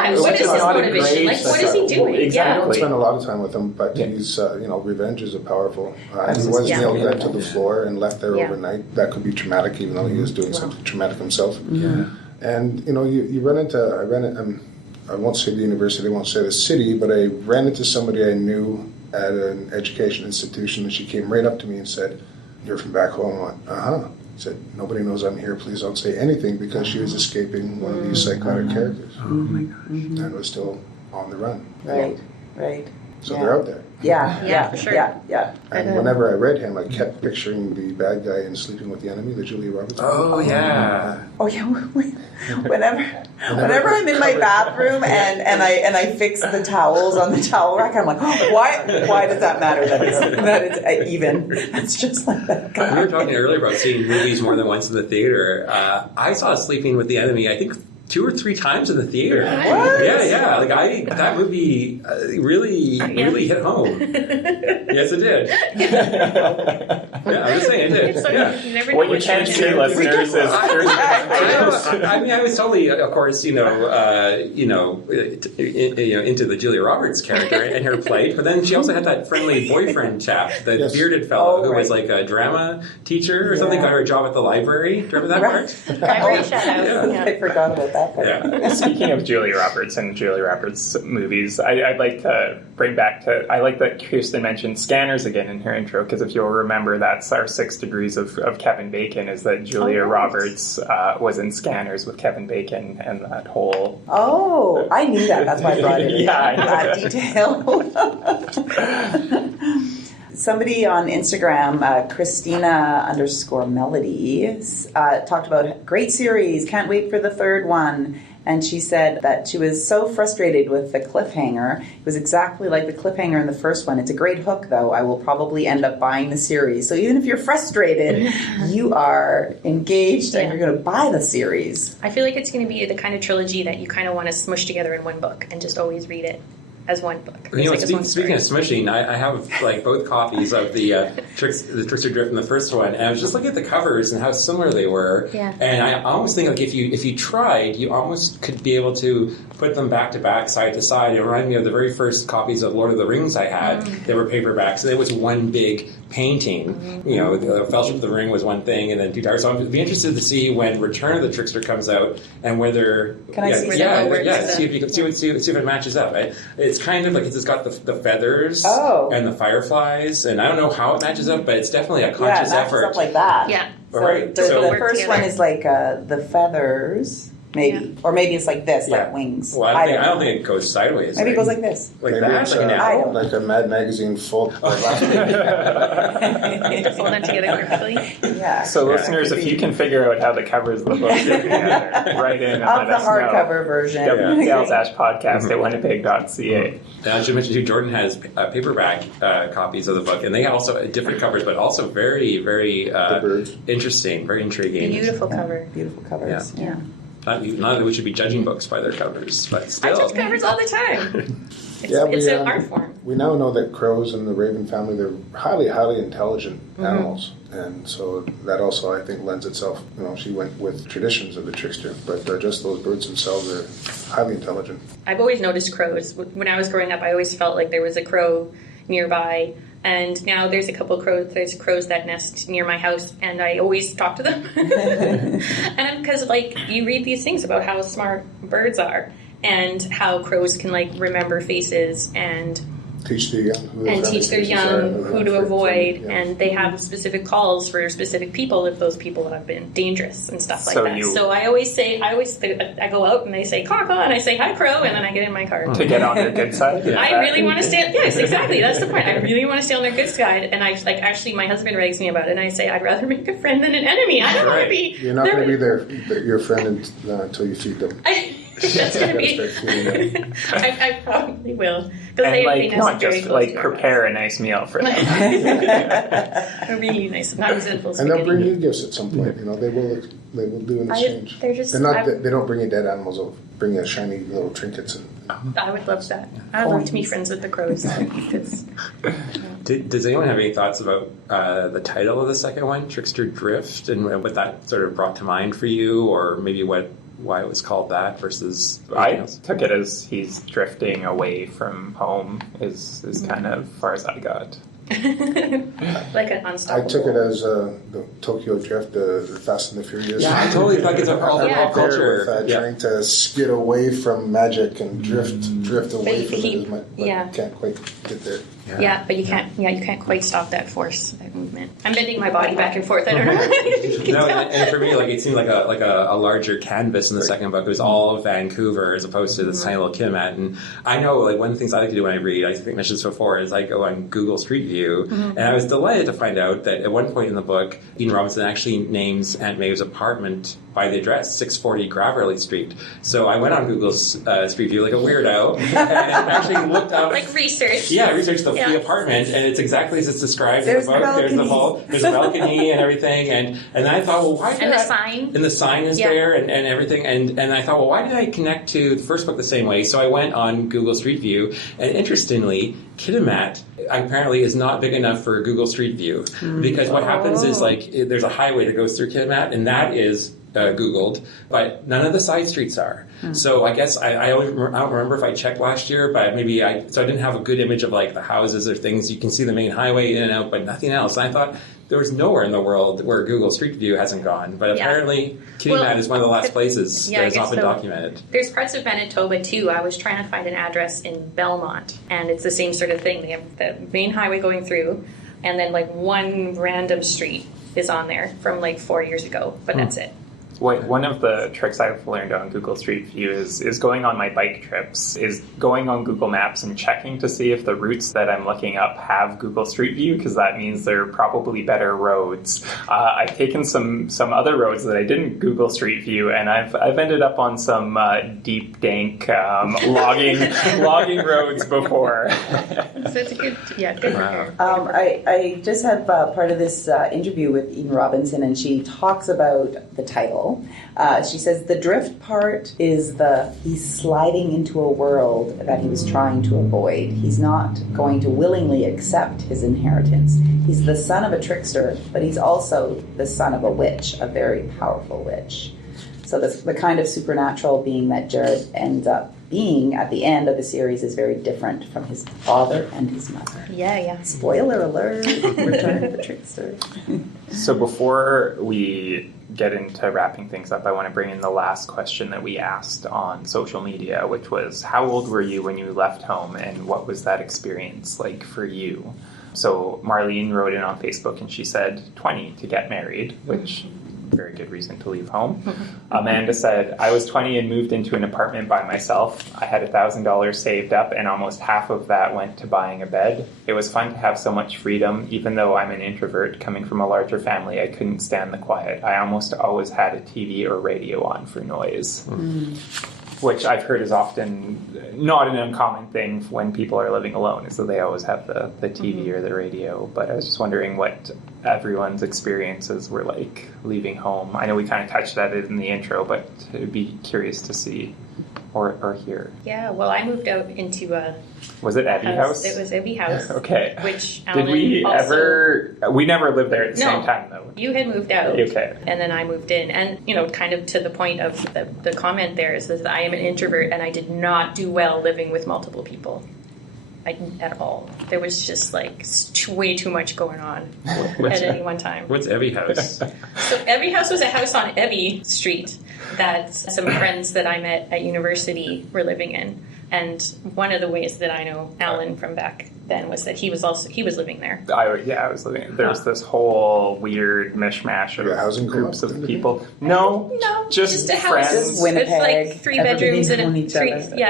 motivation? Like, what is he doing? Exactly. I don't spend a lot of time with him, but he's, revenge is a powerful... he was nailed to the floor and left there overnight. That could be traumatic, even though he was doing something traumatic himself. Yeah. And, you run into... I won't say the university, I won't say the city, but I ran into somebody I knew at an education institution, and she came right up to me and said, "You're from back home?" I went, "Uh-huh." Said, "Nobody knows I'm here, please don't say anything," because she was escaping one of these psychotic characters. Oh my gosh. And was still on the run. Right. So they're out there. Yeah, for sure. Yeah. And whenever I read him, I kept picturing the bad guy in Sleeping with the Enemy, the Julia Roberts. Oh yeah. Whenever I'm in my bathroom and I fix the towels on the towel rack, I'm like, why does that matter that it's even? It's just like that guy. We were talking earlier about seeing movies more than once in the theater. I saw Sleeping with the Enemy, I think 2 or 3 times in the theater. What? Yeah. Like that movie really hit home. Yes, it did. I'm just saying it did. You never know what you can't see, listeners, is I was totally, of course, into the Julia Roberts character and her play, but then she also had that friendly boyfriend chap, the bearded fellow who was like a drama teacher or something, got her a job at the library. Do you remember that part? Library shout-out. I forgot about that part. Yeah. Speaking of Julia Roberts and Julia Roberts movies, I'd like to bring back I like that Kirsten mentioned Scanners again in her intro, because if you'll remember, that's our 6 degrees of Kevin Bacon, is that Julia Roberts was in Scanners with Kevin Bacon, and that whole... Oh, I knew that. That's why I brought it in. I know. That detail. Somebody on Instagram, Christina_Melody, talked about great series, can't wait for the 3rd one. And she said that she was so frustrated with the cliffhanger. It was exactly like the cliffhanger in the first one. It's a great hook, though. I will probably end up buying the series. So even if you're frustrated, you are engaged and you're going to buy the series. I feel like it's going to be the kind of trilogy that you kind of want to smush together in one book and just always read it as one book. Speaking of smushing, I have both copies of the Trickster Drift and the first one, and I was just looking at the covers and how similar they were. Yeah. And I almost think if you tried, you almost could be able to put them back to back, side to side. It reminded me of the very first copies of Lord of the Rings I had. They were paperbacks, and it was one big painting. You know, the Fellowship of the Ring was one thing, and then Two Towers. So I'd be interested to see when Return of the Trickster comes out and whether Can I see see if you can see if it matches up. It's kind of like it's got the feathers and the fireflies, and I don't know how it matches up, but it's definitely a conscious effort. Up like that. Yeah. So right. the first one is like the feathers. Maybe. Or maybe it's like this, like wings. Well, I don't think it goes sideways. Maybe it goes like this. Like maybe that? it's Like an apple? like a Mad Magazine fold. Fold them together perfectly. Yeah. So listeners, if you can figure out how the covers of the book fit together, write in and of let the us know. hardcover version. wpl-podcast at winnipeg.ca. And I should mention too, Jordan has paperback copies of the book, and they also different covers, but also very, very interesting, very intriguing. Beautiful cover. Beautiful covers. Yeah. Not that we should be judging books by their covers, but still. I judge covers all the time. It's an art form. We now know that crows and the raven family, they're highly, highly intelligent animals. And so that also, I think, lends itself, she went with traditions of the trickster, but just those birds themselves are highly intelligent. I've always noticed crows. When I was growing up, I always felt like there was a crow nearby. And now there's a couple crows. There's crows that nest near my house, and I always talk to them. And because you read these things about how smart birds are, and how crows can remember faces and teach their young who to avoid, and they have specific calls for specific people if those people have been dangerous and stuff like that. So I go out and they say caw caw, and I say hi crow, and then I get in my car to get on their good side. I really want to stay. Yes, exactly. That's the point. I really want to stay on their good side, and I actually my husband rags me about it, and I say I'd rather make a friend than an enemy. I don't want to be. You're not going to be your friend until you feed them. That's going to be. I probably will. And not just prepare a nice meal for them. A really nice, not resentful. And they'll bring you gifts at some point. They will do an exchange. They don't bring you dead animals. They'll bring you shiny little trinkets. I would love that. I would love to be friends with the crows. Does anyone have any thoughts about the title of the second one, Trickster Drift, and what that sort of brought to mind for you, or maybe why it was called that versus I took it as he's drifting away from home is kind of far as I got. Like an unstoppable. I took it as the Tokyo Drift, the Fast and the Furious. Yeah, I totally think it's a pop culture. Trying to skid away from magic and drift away from it, can't quite get there. Yeah, but you can't. Yeah, you can't quite stop that force, that movement. I'm bending my body back and forth. I don't know. And for me, it seemed like a larger canvas in the second book. It was all of Vancouver as opposed to this tiny little Kitimat. And I know, one of the things I like to do when I read, I think I mentioned this before, is I go on Google Street View, and I was delighted to find out that at one point in the book, Ian Robinson actually names Aunt Maeve's apartment by the address, 640 Graverly Street. So I went on Google's Street View like a weirdo and actually looked up... research. Yeah, researched the apartment, and it's exactly as it's described in the book. There's the hall, there's a balcony and everything, and then I thought, well, why did the sign? And the sign is there and everything, and I thought, well, why did I connect to the first book the same way? So I went on Google Street View, and interestingly, Kitimat apparently is not big enough for Google Street View, because what happens is there's a highway that goes through Kitimat, and that is Googled, but none of the side streets are. So I guess I don't remember if I checked last year, but maybe I didn't have a good image of the houses or things. You can see the main highway in and out, but nothing else. And I thought there was nowhere in the world where Google Street View hasn't gone, but apparently Kitimat is one of the last places that has not been documented. There's parts of Manitoba too. I was trying to find an address in Belmont, and it's the same sort of thing. They have the main highway going through, and then one random street is on there from 4 years ago, but that's it. One of the tricks I've learned on Google Street View is going on my bike trips, is going on Google Maps and checking to see if the routes that I'm looking up have Google Street View, because that means they're probably better roads. I've taken some other roads that I didn't Google Street View, and I've ended up on some deep, dank logging roads before. So it's a good repair. I just had part of this interview with Ian Robinson, and she talks about the title. She says the drift part is he's sliding into a world that he was trying to avoid. He's not going to willingly accept his inheritance. He's the son of a trickster, but he's also the son of a witch, a very powerful witch. So the kind of supernatural being that Jared ends up being at the end of the series is very different from his father and his mother. Yeah. Spoiler alert, Return of the Trickster. So before we get into wrapping things up, I want to bring in the last question that we asked on social media, which was, how old were you when you left home, and what was that experience like for you? So Marlene wrote in on Facebook, and she said 20 to get married, which very good reason to leave home. Amanda said, I was 20 and moved into an apartment by myself. I had $1,000 saved up, and almost half of that went to buying a bed. It was fun to have so much freedom. Even though I'm an introvert coming from a larger family, I couldn't stand the quiet. I almost always had a TV or radio on for noise. Which I've heard is often not an uncommon thing when people are living alone, is that they always have the TV or the radio. But I was just wondering what everyone's experiences were like leaving home. I know we kind of touched at it in the intro, but I'd be curious to see or hear. Yeah, well, I moved out into a... Was it Abbey House? It was Abbey House. Okay. Which Alan Did we also... ever... We never lived there at the same time, though. You had moved out. Okay. And then I moved in. And, kind of to the point of the comment there is that I am an introvert, and I did not do well living with multiple people. At all. There was just way too much going on at any one time. What's Abbey House? So Abbey House was a house on Abbey Street that some friends that I met at university were living in. And one of the ways that I know Alan from back then was that he was living there. I was living there. There was this whole weird mishmash of groups of people. No, just a house. friends. Just Winnipeg. It's like 3 bedrooms and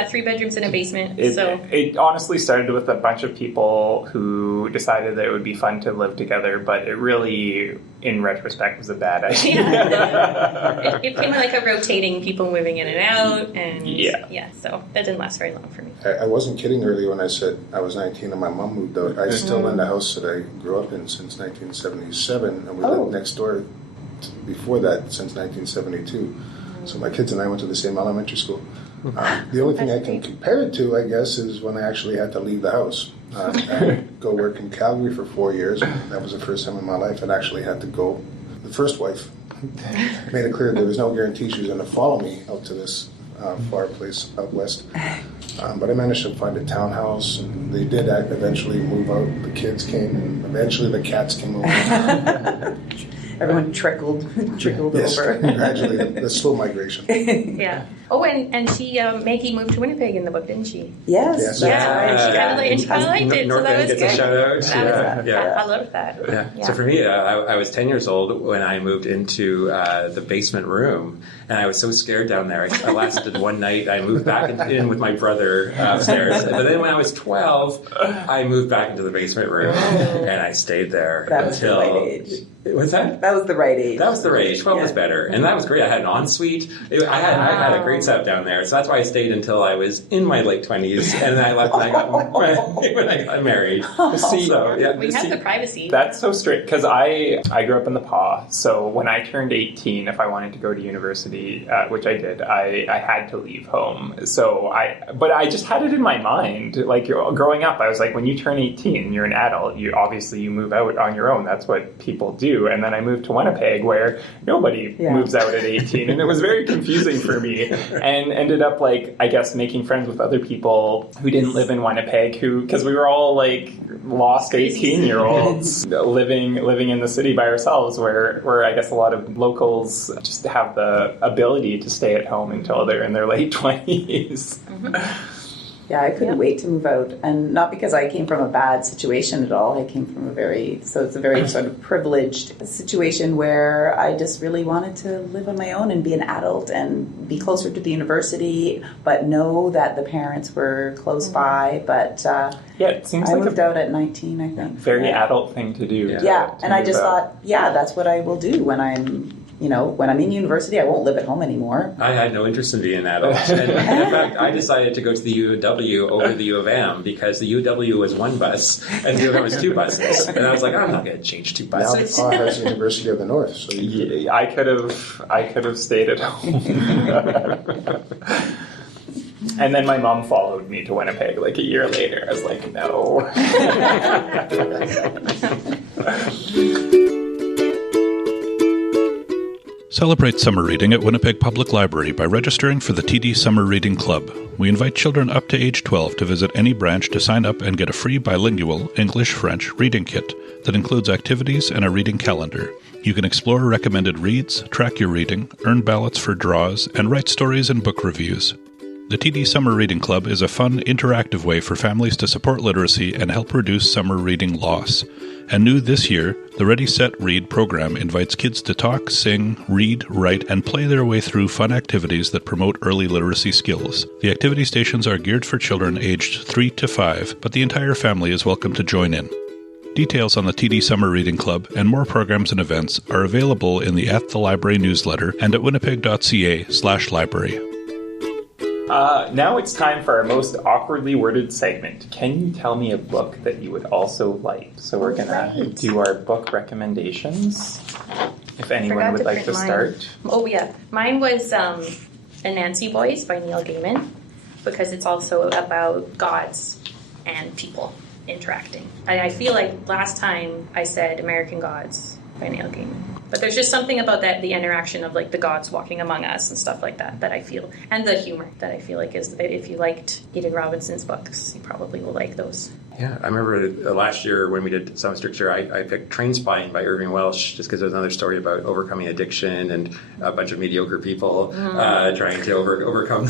3 bedrooms and a basement. It honestly started with a bunch of people who decided that it would be fun to live together, but it really, in retrospect, was a bad idea. Yeah. It became like a rotating people moving in and out, and so that didn't last very long for me. I wasn't kidding earlier when I said I was 19 and my mom moved out. I still in the house that I grew up in since 1977, and we lived next door before that since 1972. So my kids and I went to the same elementary school. The only thing I can compare it to, I guess, is when I actually had to leave the house. I go work in Calgary for 4 years. That was the first time in my life I actually had to go. The first wife made it clear there was no guarantee she was going to follow me out to this far place out west. But I managed to find a townhouse, and they did eventually move out. The kids came, and eventually the cats came over. Everyone trickled yes, over. Gradually, the slow migration. Yeah. Oh, and she, Maggie moved to Winnipeg in the book, didn't she? Yes. She kind of liked it, North so that End was gets good. a shout out. I love that. Yeah. So for me, I was 10 years old when I moved into the basement room, and I was so scared down there. I lasted one night. I moved back in with my brother upstairs. But then when I was 12, I moved back into the basement room, and I stayed there That was until... the right age. What's that? That was the right age. That was the right age. 12 was better. And that was great. I had an ensuite. I had a great setup down there. So that's why I stayed until I was in my late 20s. And then I left when I got married. See, so, yeah, we have the privacy. That's so straight, because I grew up in the PAW. So when I turned 18, if I wanted to go to university, which I did, I had to leave home. But I just had it in my mind. Like, growing up, I was like, when you turn 18, you're an adult. You move out on your own. That's what people do. And then I moved to Winnipeg, where nobody moves out at 18, and it was very confusing for me, and ended up making friends with other people who didn't live in Winnipeg, because we were all lost 18-year-olds living in the city by ourselves, where I guess a lot of locals just have the ability to stay at home until they're in their late 20s. Yeah, I couldn't wait to move out, and not because I came from a bad situation at all. I came from it's a very sort of privileged situation where I just really wanted to live on my own and be an adult and be closer to the university, but know that the parents were close by. But it seems I moved out at 19, I think. Very adult thing to do. Yeah, and I just thought, that's what I will do when I'm in university. I won't live at home anymore. I had no interest in being an adult. And in fact, I decided to go to the UW over the U of M because the UW was one bus and the U of M was 2 buses. And I was like, I'm not going to change 2 buses. Now the PAW has the University of the North. So I could have stayed at home. And then my mom followed me to Winnipeg a year later. I was like, no. Celebrate summer reading at Winnipeg Public Library by registering for the TD Summer Reading Club. We invite children up to age 12 to visit any branch to sign up and get a free bilingual English-French reading kit that includes activities and a reading calendar. You can explore recommended reads, track your reading, earn ballots for draws, and write stories and book reviews. The TD Summer Reading Club is a fun, interactive way for families to support literacy and help reduce summer reading loss. And new this year, the Ready, Set, Read program invites kids to talk, sing, read, write, and play their way through fun activities that promote early literacy skills. The activity stations are geared for children aged 3 to 5, but the entire family is welcome to join in. Details on the TD Summer Reading Club and more programs and events are available in the At the Library newsletter and at winnipeg.ca/library. Now it's time for our most awkwardly worded segment. Can you tell me a book that you would also like? So we're going to do our book recommendations. If anyone would like to start. Oh, yeah. Mine was Anansi Boys by Neil Gaiman, because it's also about gods and people interacting. I feel like last time I said American Gods by Neil Gaiman. But there's just something about that, the interaction of like the gods walking among us and stuff like that, that I feel, and the humor that I feel like is, if you liked Eden Robinson's books, you probably will like those. Yeah, I remember last year when we did Some Stricture, I picked Train Spying by Irving Welsh just because it was another story about overcoming addiction and a bunch of mediocre people trying to overcome.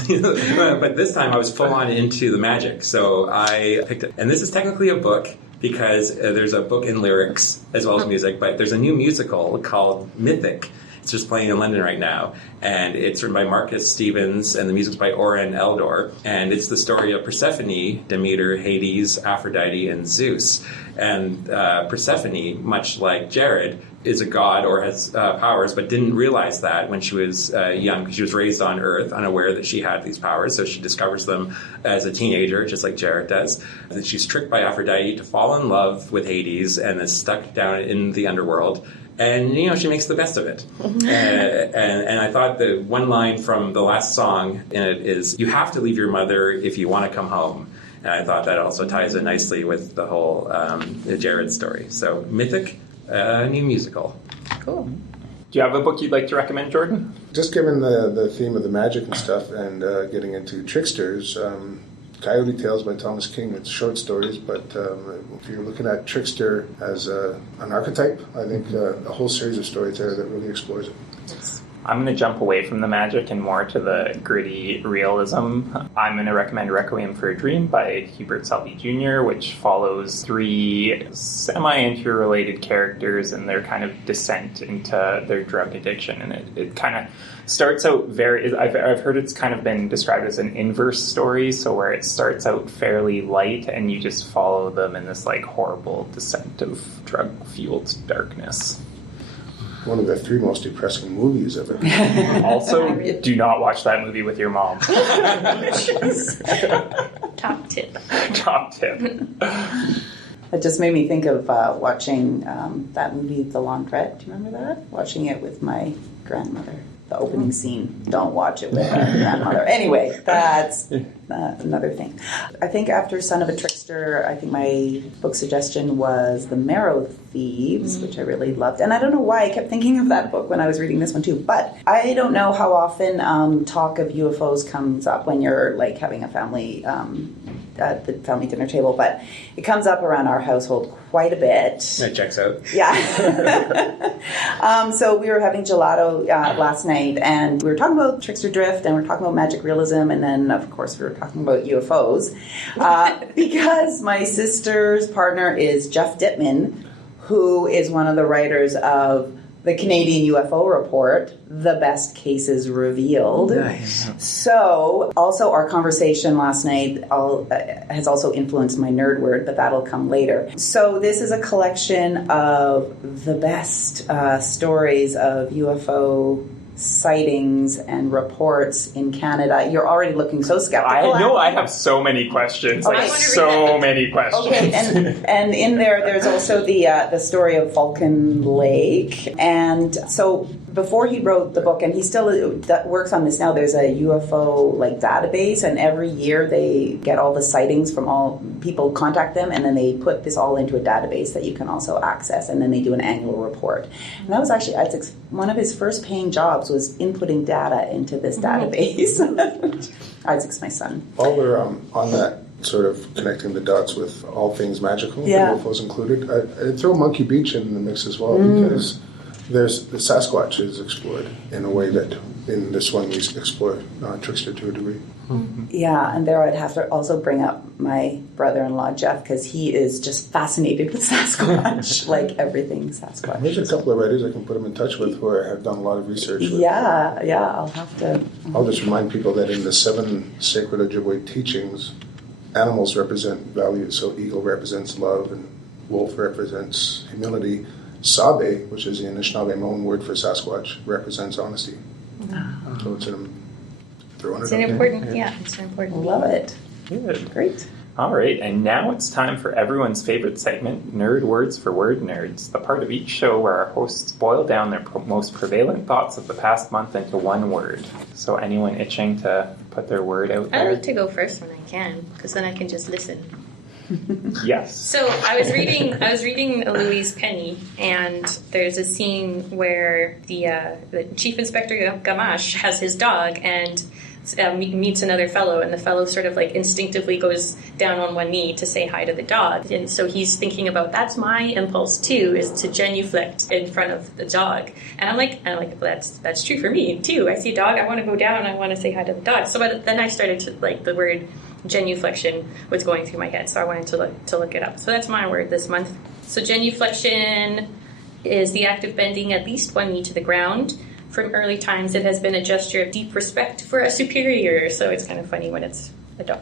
But this time I was full on into the magic, so I picked it. And this is technically a book, because there's a book in lyrics as well as music, but there's a new musical called Mythic. It's just playing in London right now, and it's written by Marcus Stevens, and the music's by Oren Eldor, and it's the story of Persephone, Demeter, Hades, Aphrodite, and Zeus. And Persephone, much like Jared, is a god or has powers, but didn't realize that when she was young, because she was raised on Earth, unaware that she had these powers, so she discovers them as a teenager, just like Jared does. And she's tricked by Aphrodite to fall in love with Hades and is stuck down in the underworld. And, she makes the best of it. And I thought the one line from the last song in it is, "You have to leave your mother if you want to come home." And I thought that also ties in nicely with the whole Jared story. So, Mythic, new musical. Cool. Do you have a book you'd like to recommend, Jordan? Just given the theme of the magic and stuff and getting into tricksters, Coyote Tales by Thomas King. It's short stories, but if you're looking at Trickster as an archetype, I think a whole series of stories there that really explores it. I'm going to jump away from the magic and more to the gritty realism. I'm going to recommend Requiem for a Dream by Hubert Selby Jr., which follows 3 semi-interrelated characters and their kind of descent into their drug addiction. And it kind of starts out I've heard it's kind of been described as an inverse story, so where it starts out fairly light and you just follow them in this like horrible descent of drug-fueled darkness. One of the 3 most depressing movies of it. Also, do not watch that movie with your mom. Top tip. Top tip. It just made me think of watching that movie, The Laundrette. Do you remember that? Watching it with my grandmother. The opening scene. Don't watch it with my grandmother. Anyway, that's another thing. I think after Son of a Trickster, I think my book suggestion was The Marrow Thieves, which I really loved. And I don't know why I kept thinking of that book when I was reading this one too. But I don't know how often talk of UFOs comes up when you're like having a family at the family dinner table, but it comes up around our household quite a bit. That checks out. Yeah. So we were having gelato last night, and we were talking about Trickster Drift, and we were talking about magic realism, and then, of course, we were talking about UFOs. Because my sister's partner is Jeff Dittman, who is one of the writers of the Canadian UFO Report, The Best Cases Revealed. Nice. So, also our conversation last night has also influenced my nerd word, but that'll come later. So this is a collection of the best stories of UFO sightings and reports in Canada. You're already looking so skeptical. I know. I have so many questions. Okay. Many questions. Okay, and in there's also the story of Vulcan Lake, and so before he wrote the book, and he still works on this now, there's a UFO database, and every year they get all the sightings from all people, contact them, and then they put this all into a database that you can also access, and then they do an annual report. And that was actually Isaac's, one of his first paying jobs was inputting data into this database. Isaac's my son. While we're on that sort of connecting the dots with all things magical, UFOs included, I'd throw Monkey Beach in the mix as well, because there's the Sasquatch is explored in a way that in this one we explore Trickster to a degree. Yeah, and there I'd have to also bring up my brother-in-law Jeff, because he is just fascinated with Sasquatch, like everything Sasquatch. There's a couple of writers I can put him in touch with who I have done a lot of research with. Yeah, I'll have to. I'll just remind people that in the 7 sacred Ojibwe teachings, animals represent values. So eagle represents love, and wolf represents humility. Sabe, which is the Anishinaabe own word for Sasquatch, represents honesty. So it's an important, it's an important. Love it. Good. Great. All right, and now it's time for everyone's favorite segment, Nerd Words for Word Nerds, the part of each show where our hosts boil down their most prevalent thoughts of the past month into one word. So anyone itching to put their word out there? I like to go first when I can, because then I can just listen. Yes. So I was reading Louise Penny, and there's a scene where the Chief Inspector Gamache has his dog and meets another fellow, and the fellow sort of instinctively goes down on one knee to say hi to the dog. And so he's thinking about, that's my impulse too, is to genuflect in front of the dog. And I'm like, well, that's true for me too. I see a dog, I want to go down, I want to say hi to the dog. So then I started to the word genuflection was going through my head, so I wanted to look it up. So that's my word this month. So genuflection is the act of bending at least one knee to the ground. From early times, it has been a gesture of deep respect for a superior, so it's kind of funny when it's a dog.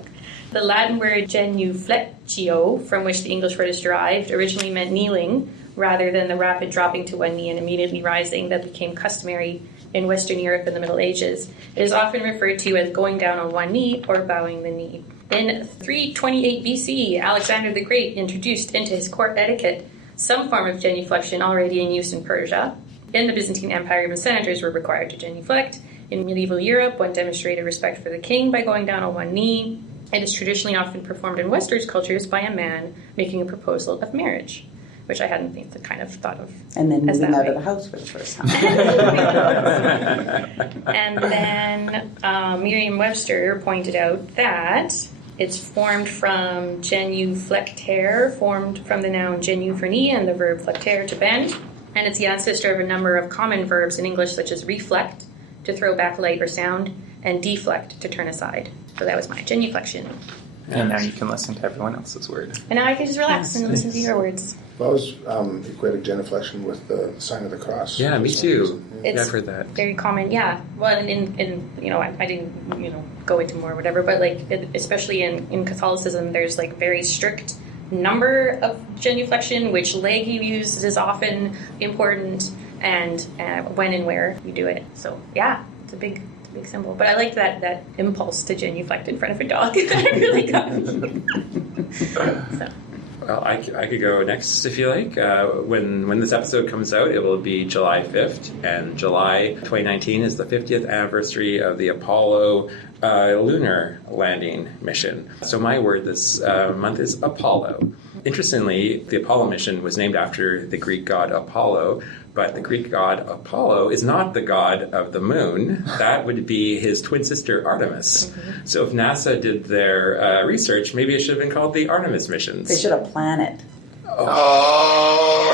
The Latin word genuflectio, from which the English word is derived, originally meant kneeling, rather than the rapid dropping to one knee and immediately rising that became customary in Western Europe in the Middle Ages. It is often referred to as going down on one knee or bowing the knee. In 328 BC, Alexander the Great introduced into his court etiquette some form of genuflection already in use in Persia. In the Byzantine Empire, even senators were required to genuflect. In medieval Europe, one demonstrated respect for the king by going down on one knee. It is traditionally often performed in Western cultures by a man making a proposal of marriage, which I hadn't thought of. And then moving out of the house for the first time. And then Merriam-Webster pointed out that it's formed from genuflectere, formed from the noun genu for knee and the verb flectere to bend. And it's the ancestor of a number of common verbs in English, such as reflect, to throw back light or sound, and deflect, to turn aside. So that was my genuflection. And now you can listen to everyone else's word. And now I can just relax and listen to your words. Well, I was equated genuflection with the sign of the cross. Yeah, me too. It's I've heard that. Very common, yeah. Well, I didn't go into more or whatever, but especially in Catholicism, there's very strict number of genuflection, which leg you use is often important, and when and where you do it. So yeah, it's a big symbol. But I like that impulse to genuflect in front of a dog. I really got me. So. Well, I could go next if you like. When this episode comes out, it will be July 5th, and July 2019 is the 50th anniversary of the Apollo lunar landing mission. So my word this month is Apollo. Interestingly, the Apollo mission was named after the Greek god Apollo, but the Greek god Apollo is not the god of the moon. That would be his twin sister Artemis. Mm-hmm. So if NASA did their research, maybe it should have been called the Artemis missions. They should have planned it. Oh.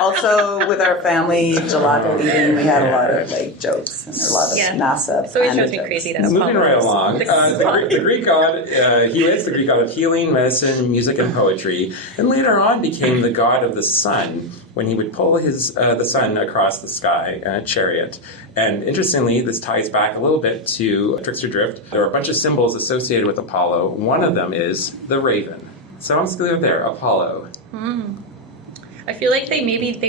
Also, with our family gelato eating, we had a lot of jokes and a lot of NASA. So it shows me crazy that moving right along. The Greek god, he is the Greek god of healing, medicine, music, and poetry, and later on became the god of the sun when he would pull the sun across the sky in a chariot. And interestingly, this ties back a little bit to Trickster Drift. There are a bunch of symbols associated with Apollo. One of them is the raven. So I'm just going to go there, Apollo. I feel like they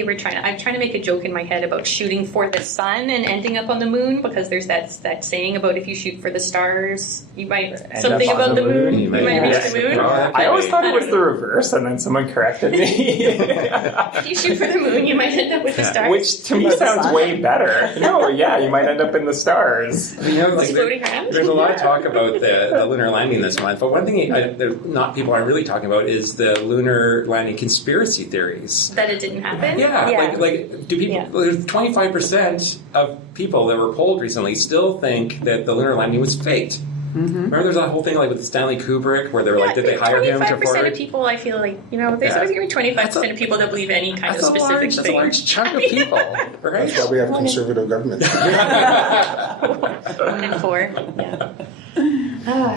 were I'm trying to make a joke in my head about shooting for the sun and ending up on the moon, because there's that saying about if you shoot for the stars, you might something about the moon. You might reach the moon. I always thought it was the reverse, and then someone corrected me. If you shoot for the moon, you might end up with the stars. Which to me sounds way better. No, yeah, you might end up in the stars. There's a lot of talk about the lunar landing this month, but one thing people aren't really talking about is the lunar landing conspiracy theories. That it didn't happen? Yeah. Like do people? There's 25% of people that were polled recently still think that the lunar landing was faked. Mm-hmm. Remember, there's that whole thing like with Stanley Kubrick, where they're like, did they hire him to forward? 25% of people, I feel like, there's always going to be 25% of people that believe any kind of specific thing. That's a large chunk of people, right? That's why we have conservative government. 1 in 4, yeah.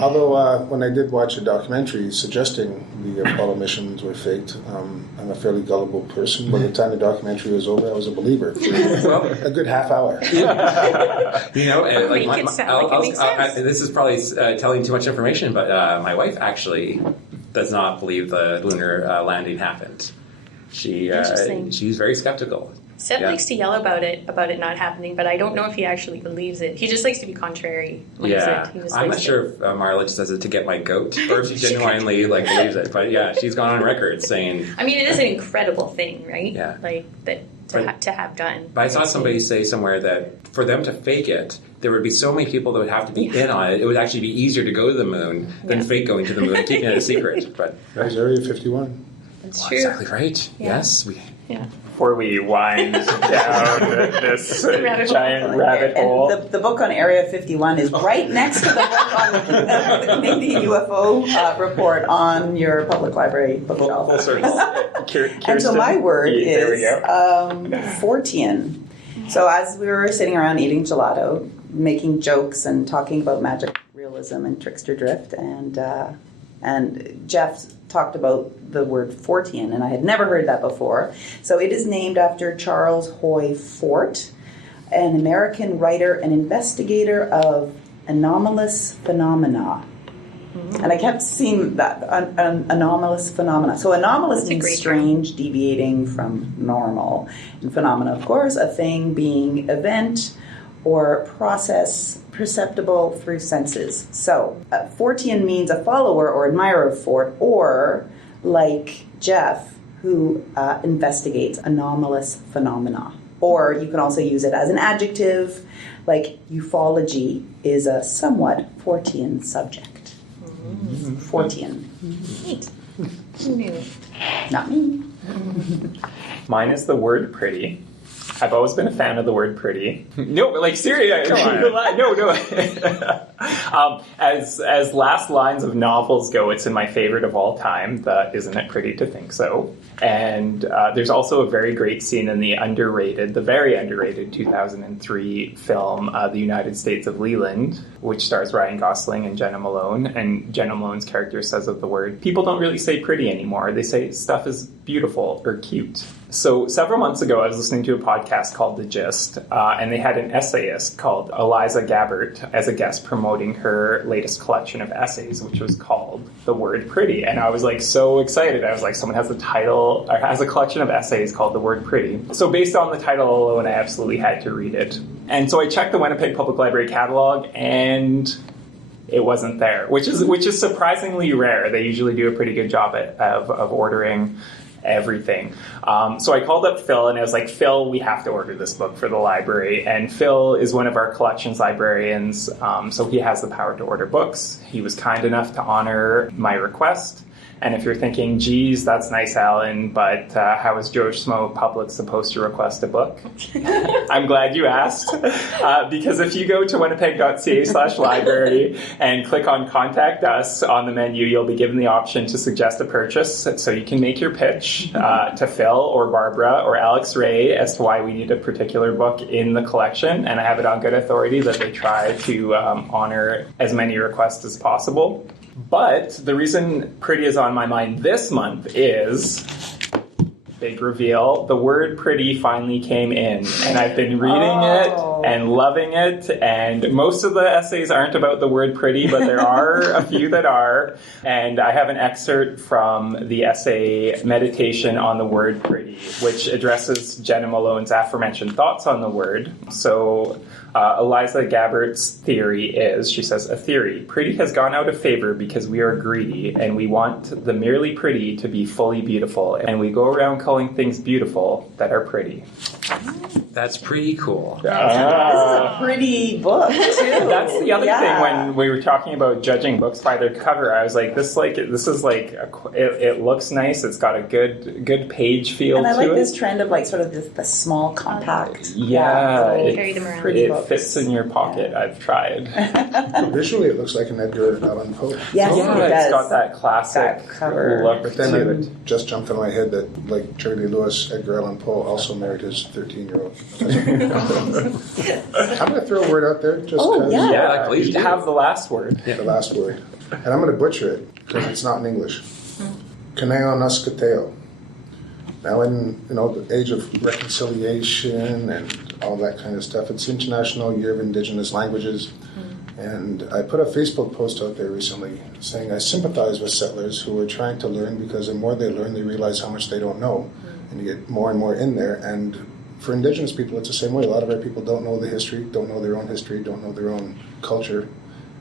Although when I did watch a documentary suggesting the Apollo missions were faked, I'm a fairly gullible person. By the time the documentary was over, I was a believer for a good half hour. This is probably telling too much information, but my wife actually does not believe the lunar landing happened. She's very skeptical. Seth likes to yell about it not happening, but I don't know if he actually believes it. He just likes to be contrary. I'm not sure if Marla just does it to get my goat, or if she genuinely believes it. But yeah, she's gone on record saying. I mean, it is an incredible thing, right? Yeah. To have done. But I saw somebody say somewhere that for them to fake it, there would be so many people that would have to be in on it. It would actually be easier to go to the moon than fake going to the moon and keeping it a secret. But that was Area 51. That's true. Exactly right. Yeah. Yes. Before we wind down this giant rabbit hole. And the book on Area 51 is right next to the book on the Canadian UFO report on your public library bookshelf. Full circle. And so my word is Fortean. So as we were sitting around eating gelato, making jokes and talking about magic realism and Trickster Drift, and Jeff talked about the word Fortean, and I had never heard that before. So it is named after Charles Hoy Fort, an American writer and investigator of anomalous phenomena. Mm-hmm. And I kept seeing that, anomalous phenomena. So anomalous means strange, deviating from normal. And phenomena, of course, a thing being event or process perceptible through senses. So, Fortean means a follower or admirer of Fort, or like Jeff, who investigates anomalous phenomena. Or you can also use it as an adjective, like ufology is a somewhat Fortean subject. Mm-hmm. Fortean. Neat. Who knew? Not me. Mine is the word pretty. I've always been a fan of the word pretty. No, but seriously. No. As last lines of novels go, it's in my favorite of all time, the Isn't It Pretty to Think So? And there's also a very great scene in the very underrated 2003 film, The United States of Leland, which stars Ryan Gosling and Jenna Malone. And Jenna Malone's character says of the word, people don't really say pretty anymore. They say stuff is beautiful or cute. So several months ago, I was listening to a podcast called The Gist, and they had an essayist called Eliza Gabbert as a guest promoting her latest collection of essays, which was called The Word Pretty. And I was so excited. I was like, someone has a title, or has a collection of essays called The Word Pretty. So based on the title alone, I absolutely had to read it. And so I checked the Winnipeg Public Library catalog, and it wasn't there, which is surprisingly rare. They usually do a pretty good job of ordering everything. So I called up Phil and I was like, Phil, we have to order this book for the library. And Phil is one of our collections librarians, so he has the power to order books. He was kind enough to honor my request. And if you're thinking, geez, that's nice, Alan, but how is George Smo Public supposed to request a book? I'm glad you asked, because if you go to winnipeg.ca/library and click on Contact Us on the menu, you'll be given the option to suggest a purchase, so you can make your pitch to Phil or Barbara or Alex Ray as to why we need a particular book in the collection, and I have it on good authority that they try to honor as many requests as possible. But the reason pretty is on my mind this month is Big reveal. The word pretty finally came in, and I've been reading it and loving it, and most of the essays aren't about the word pretty, but there are a few that are, and I have an excerpt from the essay Meditation on the Word Pretty, which addresses Jenna Malone's aforementioned thoughts on the word. So Eliza Gabbert's theory is, she says, a theory. Pretty has gone out of favor because we are greedy and we want the merely pretty to be fully beautiful. And we go around calling things beautiful that are pretty. That's pretty cool. This is a pretty book, too. That's the other thing when we were talking about judging books by their cover. I was like, this is like, it looks nice. It's got a good page feel to it. And I like this trend of like sort of the small, compact. Yeah. Carry them around. It fits in your pocket. Yeah. I've tried. Visually, it looks like an Edgar Allan Poe. Yes, it does. It's got that classic cover look but then to it it. just jumped in my head that, like Charlie Lewis, Edgar Allan Poe also married his 13-year-old. I'm going to throw a word out there. Just Yeah, please do. Have the last word. The last word. And I'm going to butcher it because it's not in English. Kaneo Nuskateo. Now in the age of reconciliation and all that kind of stuff, it's International Year of Indigenous Languages. And I put a Facebook post out there recently saying I sympathize with settlers who are trying to learn because the more they learn, they realize how much they don't know. And you get more and more in there. And for Indigenous people, it's the same way. A lot of our people don't know the history, don't know their own history, don't know their own culture.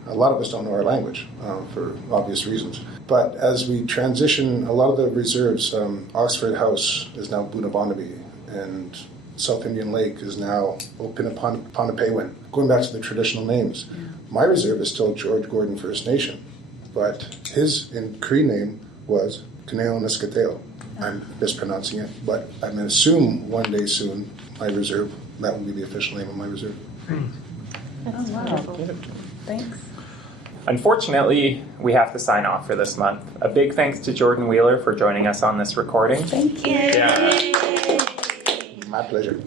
A lot of us don't know our language for obvious reasons. But as we transition, a lot of the reserves, Oxford House is now Bunabonabee, and South Indian Lake is now Opinaponapewin, going back to the traditional names. Yeah. My reserve is still George Gordon First Nation, but his Cree name was Kaneo Niskateo. I'm mispronouncing it, but I'm going to assume one day soon my reserve, that will be the official name of my reserve. That's wonderful. Thanks. Unfortunately, we have to sign off for this month. A big thanks to Jordan Wheeler for joining us on this recording. Thank you. Yeah. My pleasure.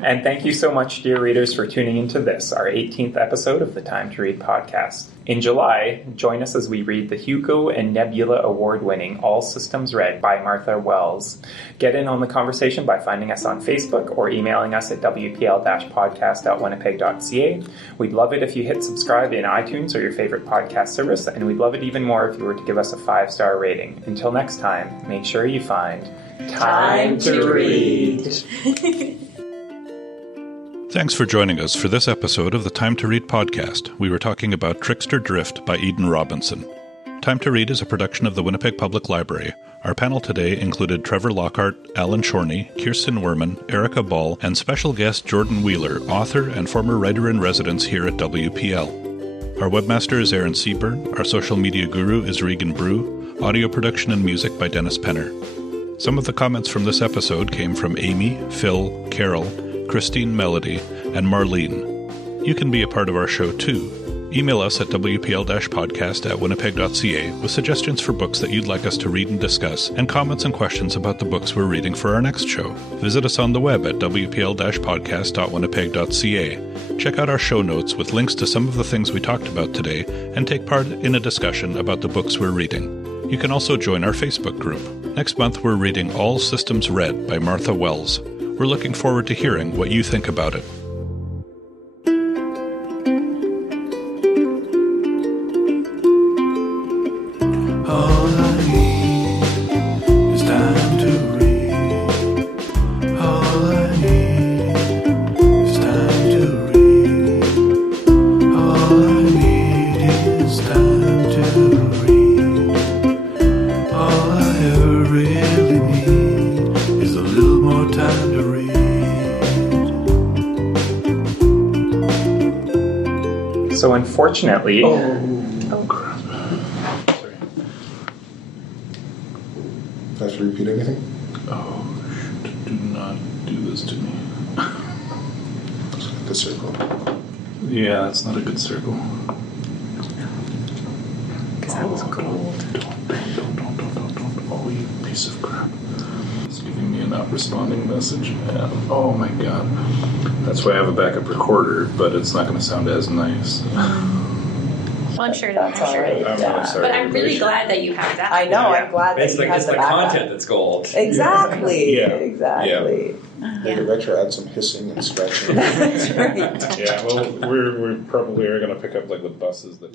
And thank you so much, dear readers, for tuning into this, our 18th episode of the Time to Read podcast. In July, join us as we read the Hugo and Nebula award-winning All Systems Read by Martha Wells. Get in on the conversation by finding us on Facebook or emailing us at wpl-podcast.winnipeg.ca. We'd love it if you hit subscribe in iTunes or your favorite podcast service, and we'd love it even more if you were to give us a 5-star rating. Until next time, make sure you find Time to Read. Thanks for joining us for this episode of the Time to Read podcast. We were talking about Trickster Drift by Eden Robinson. Time to Read is a production of the Winnipeg Public Library. Our panel today included Trevor Lockhart, Alan Shorney, Kirsten Werman, Erica Ball, and special guest Jordan Wheeler, author and former writer-in-residence here at WPL. Our webmaster is Aaron Seaburn. Our social media guru is Regan Brew. Audio production and music by Dennis Penner. Some of the comments from this episode came from Amy, Phil, Carol, Christine Melody, and Marlene. You can be a part of our show too. Email us at wpl-podcast@winnipeg.ca with suggestions for books that you'd like us to read and discuss, and comments and questions about the books we're reading for our next show. Visit us on the web at wpl-podcast.winnipeg.ca. Check out our show notes with links to some of the things we talked about today, and take part in a discussion about the books we're reading. You can also join our Facebook group. Next month we're reading All Systems Read by Martha Wells. We're looking forward to hearing what you think about it. All I need is time to read. All I need is time to read. All I need is time to read. All I ever really need is a little more time to read. So unfortunately... Oh crap. Sorry. Do I have to repeat anything? Oh, shoot. Do not do this to me. The circle. Yeah, that's not a good circle. Because that was gold. Don't. Oh, you piece of crap. It's giving me a not responding message. And, oh my god. That's why I have a backup recorder, but it's not going to sound as nice. Well, I'm sure That's all right. I'm Yeah. really sorry. But I'm really glad that you have that. I know. I'm glad that It's you like have it's the the backup. content that's gold. Exactly. Yeah. Exactly. Make a retro, add some hissing and scratching. That's right. Yeah, well, we probably are going to pick up like the buses that.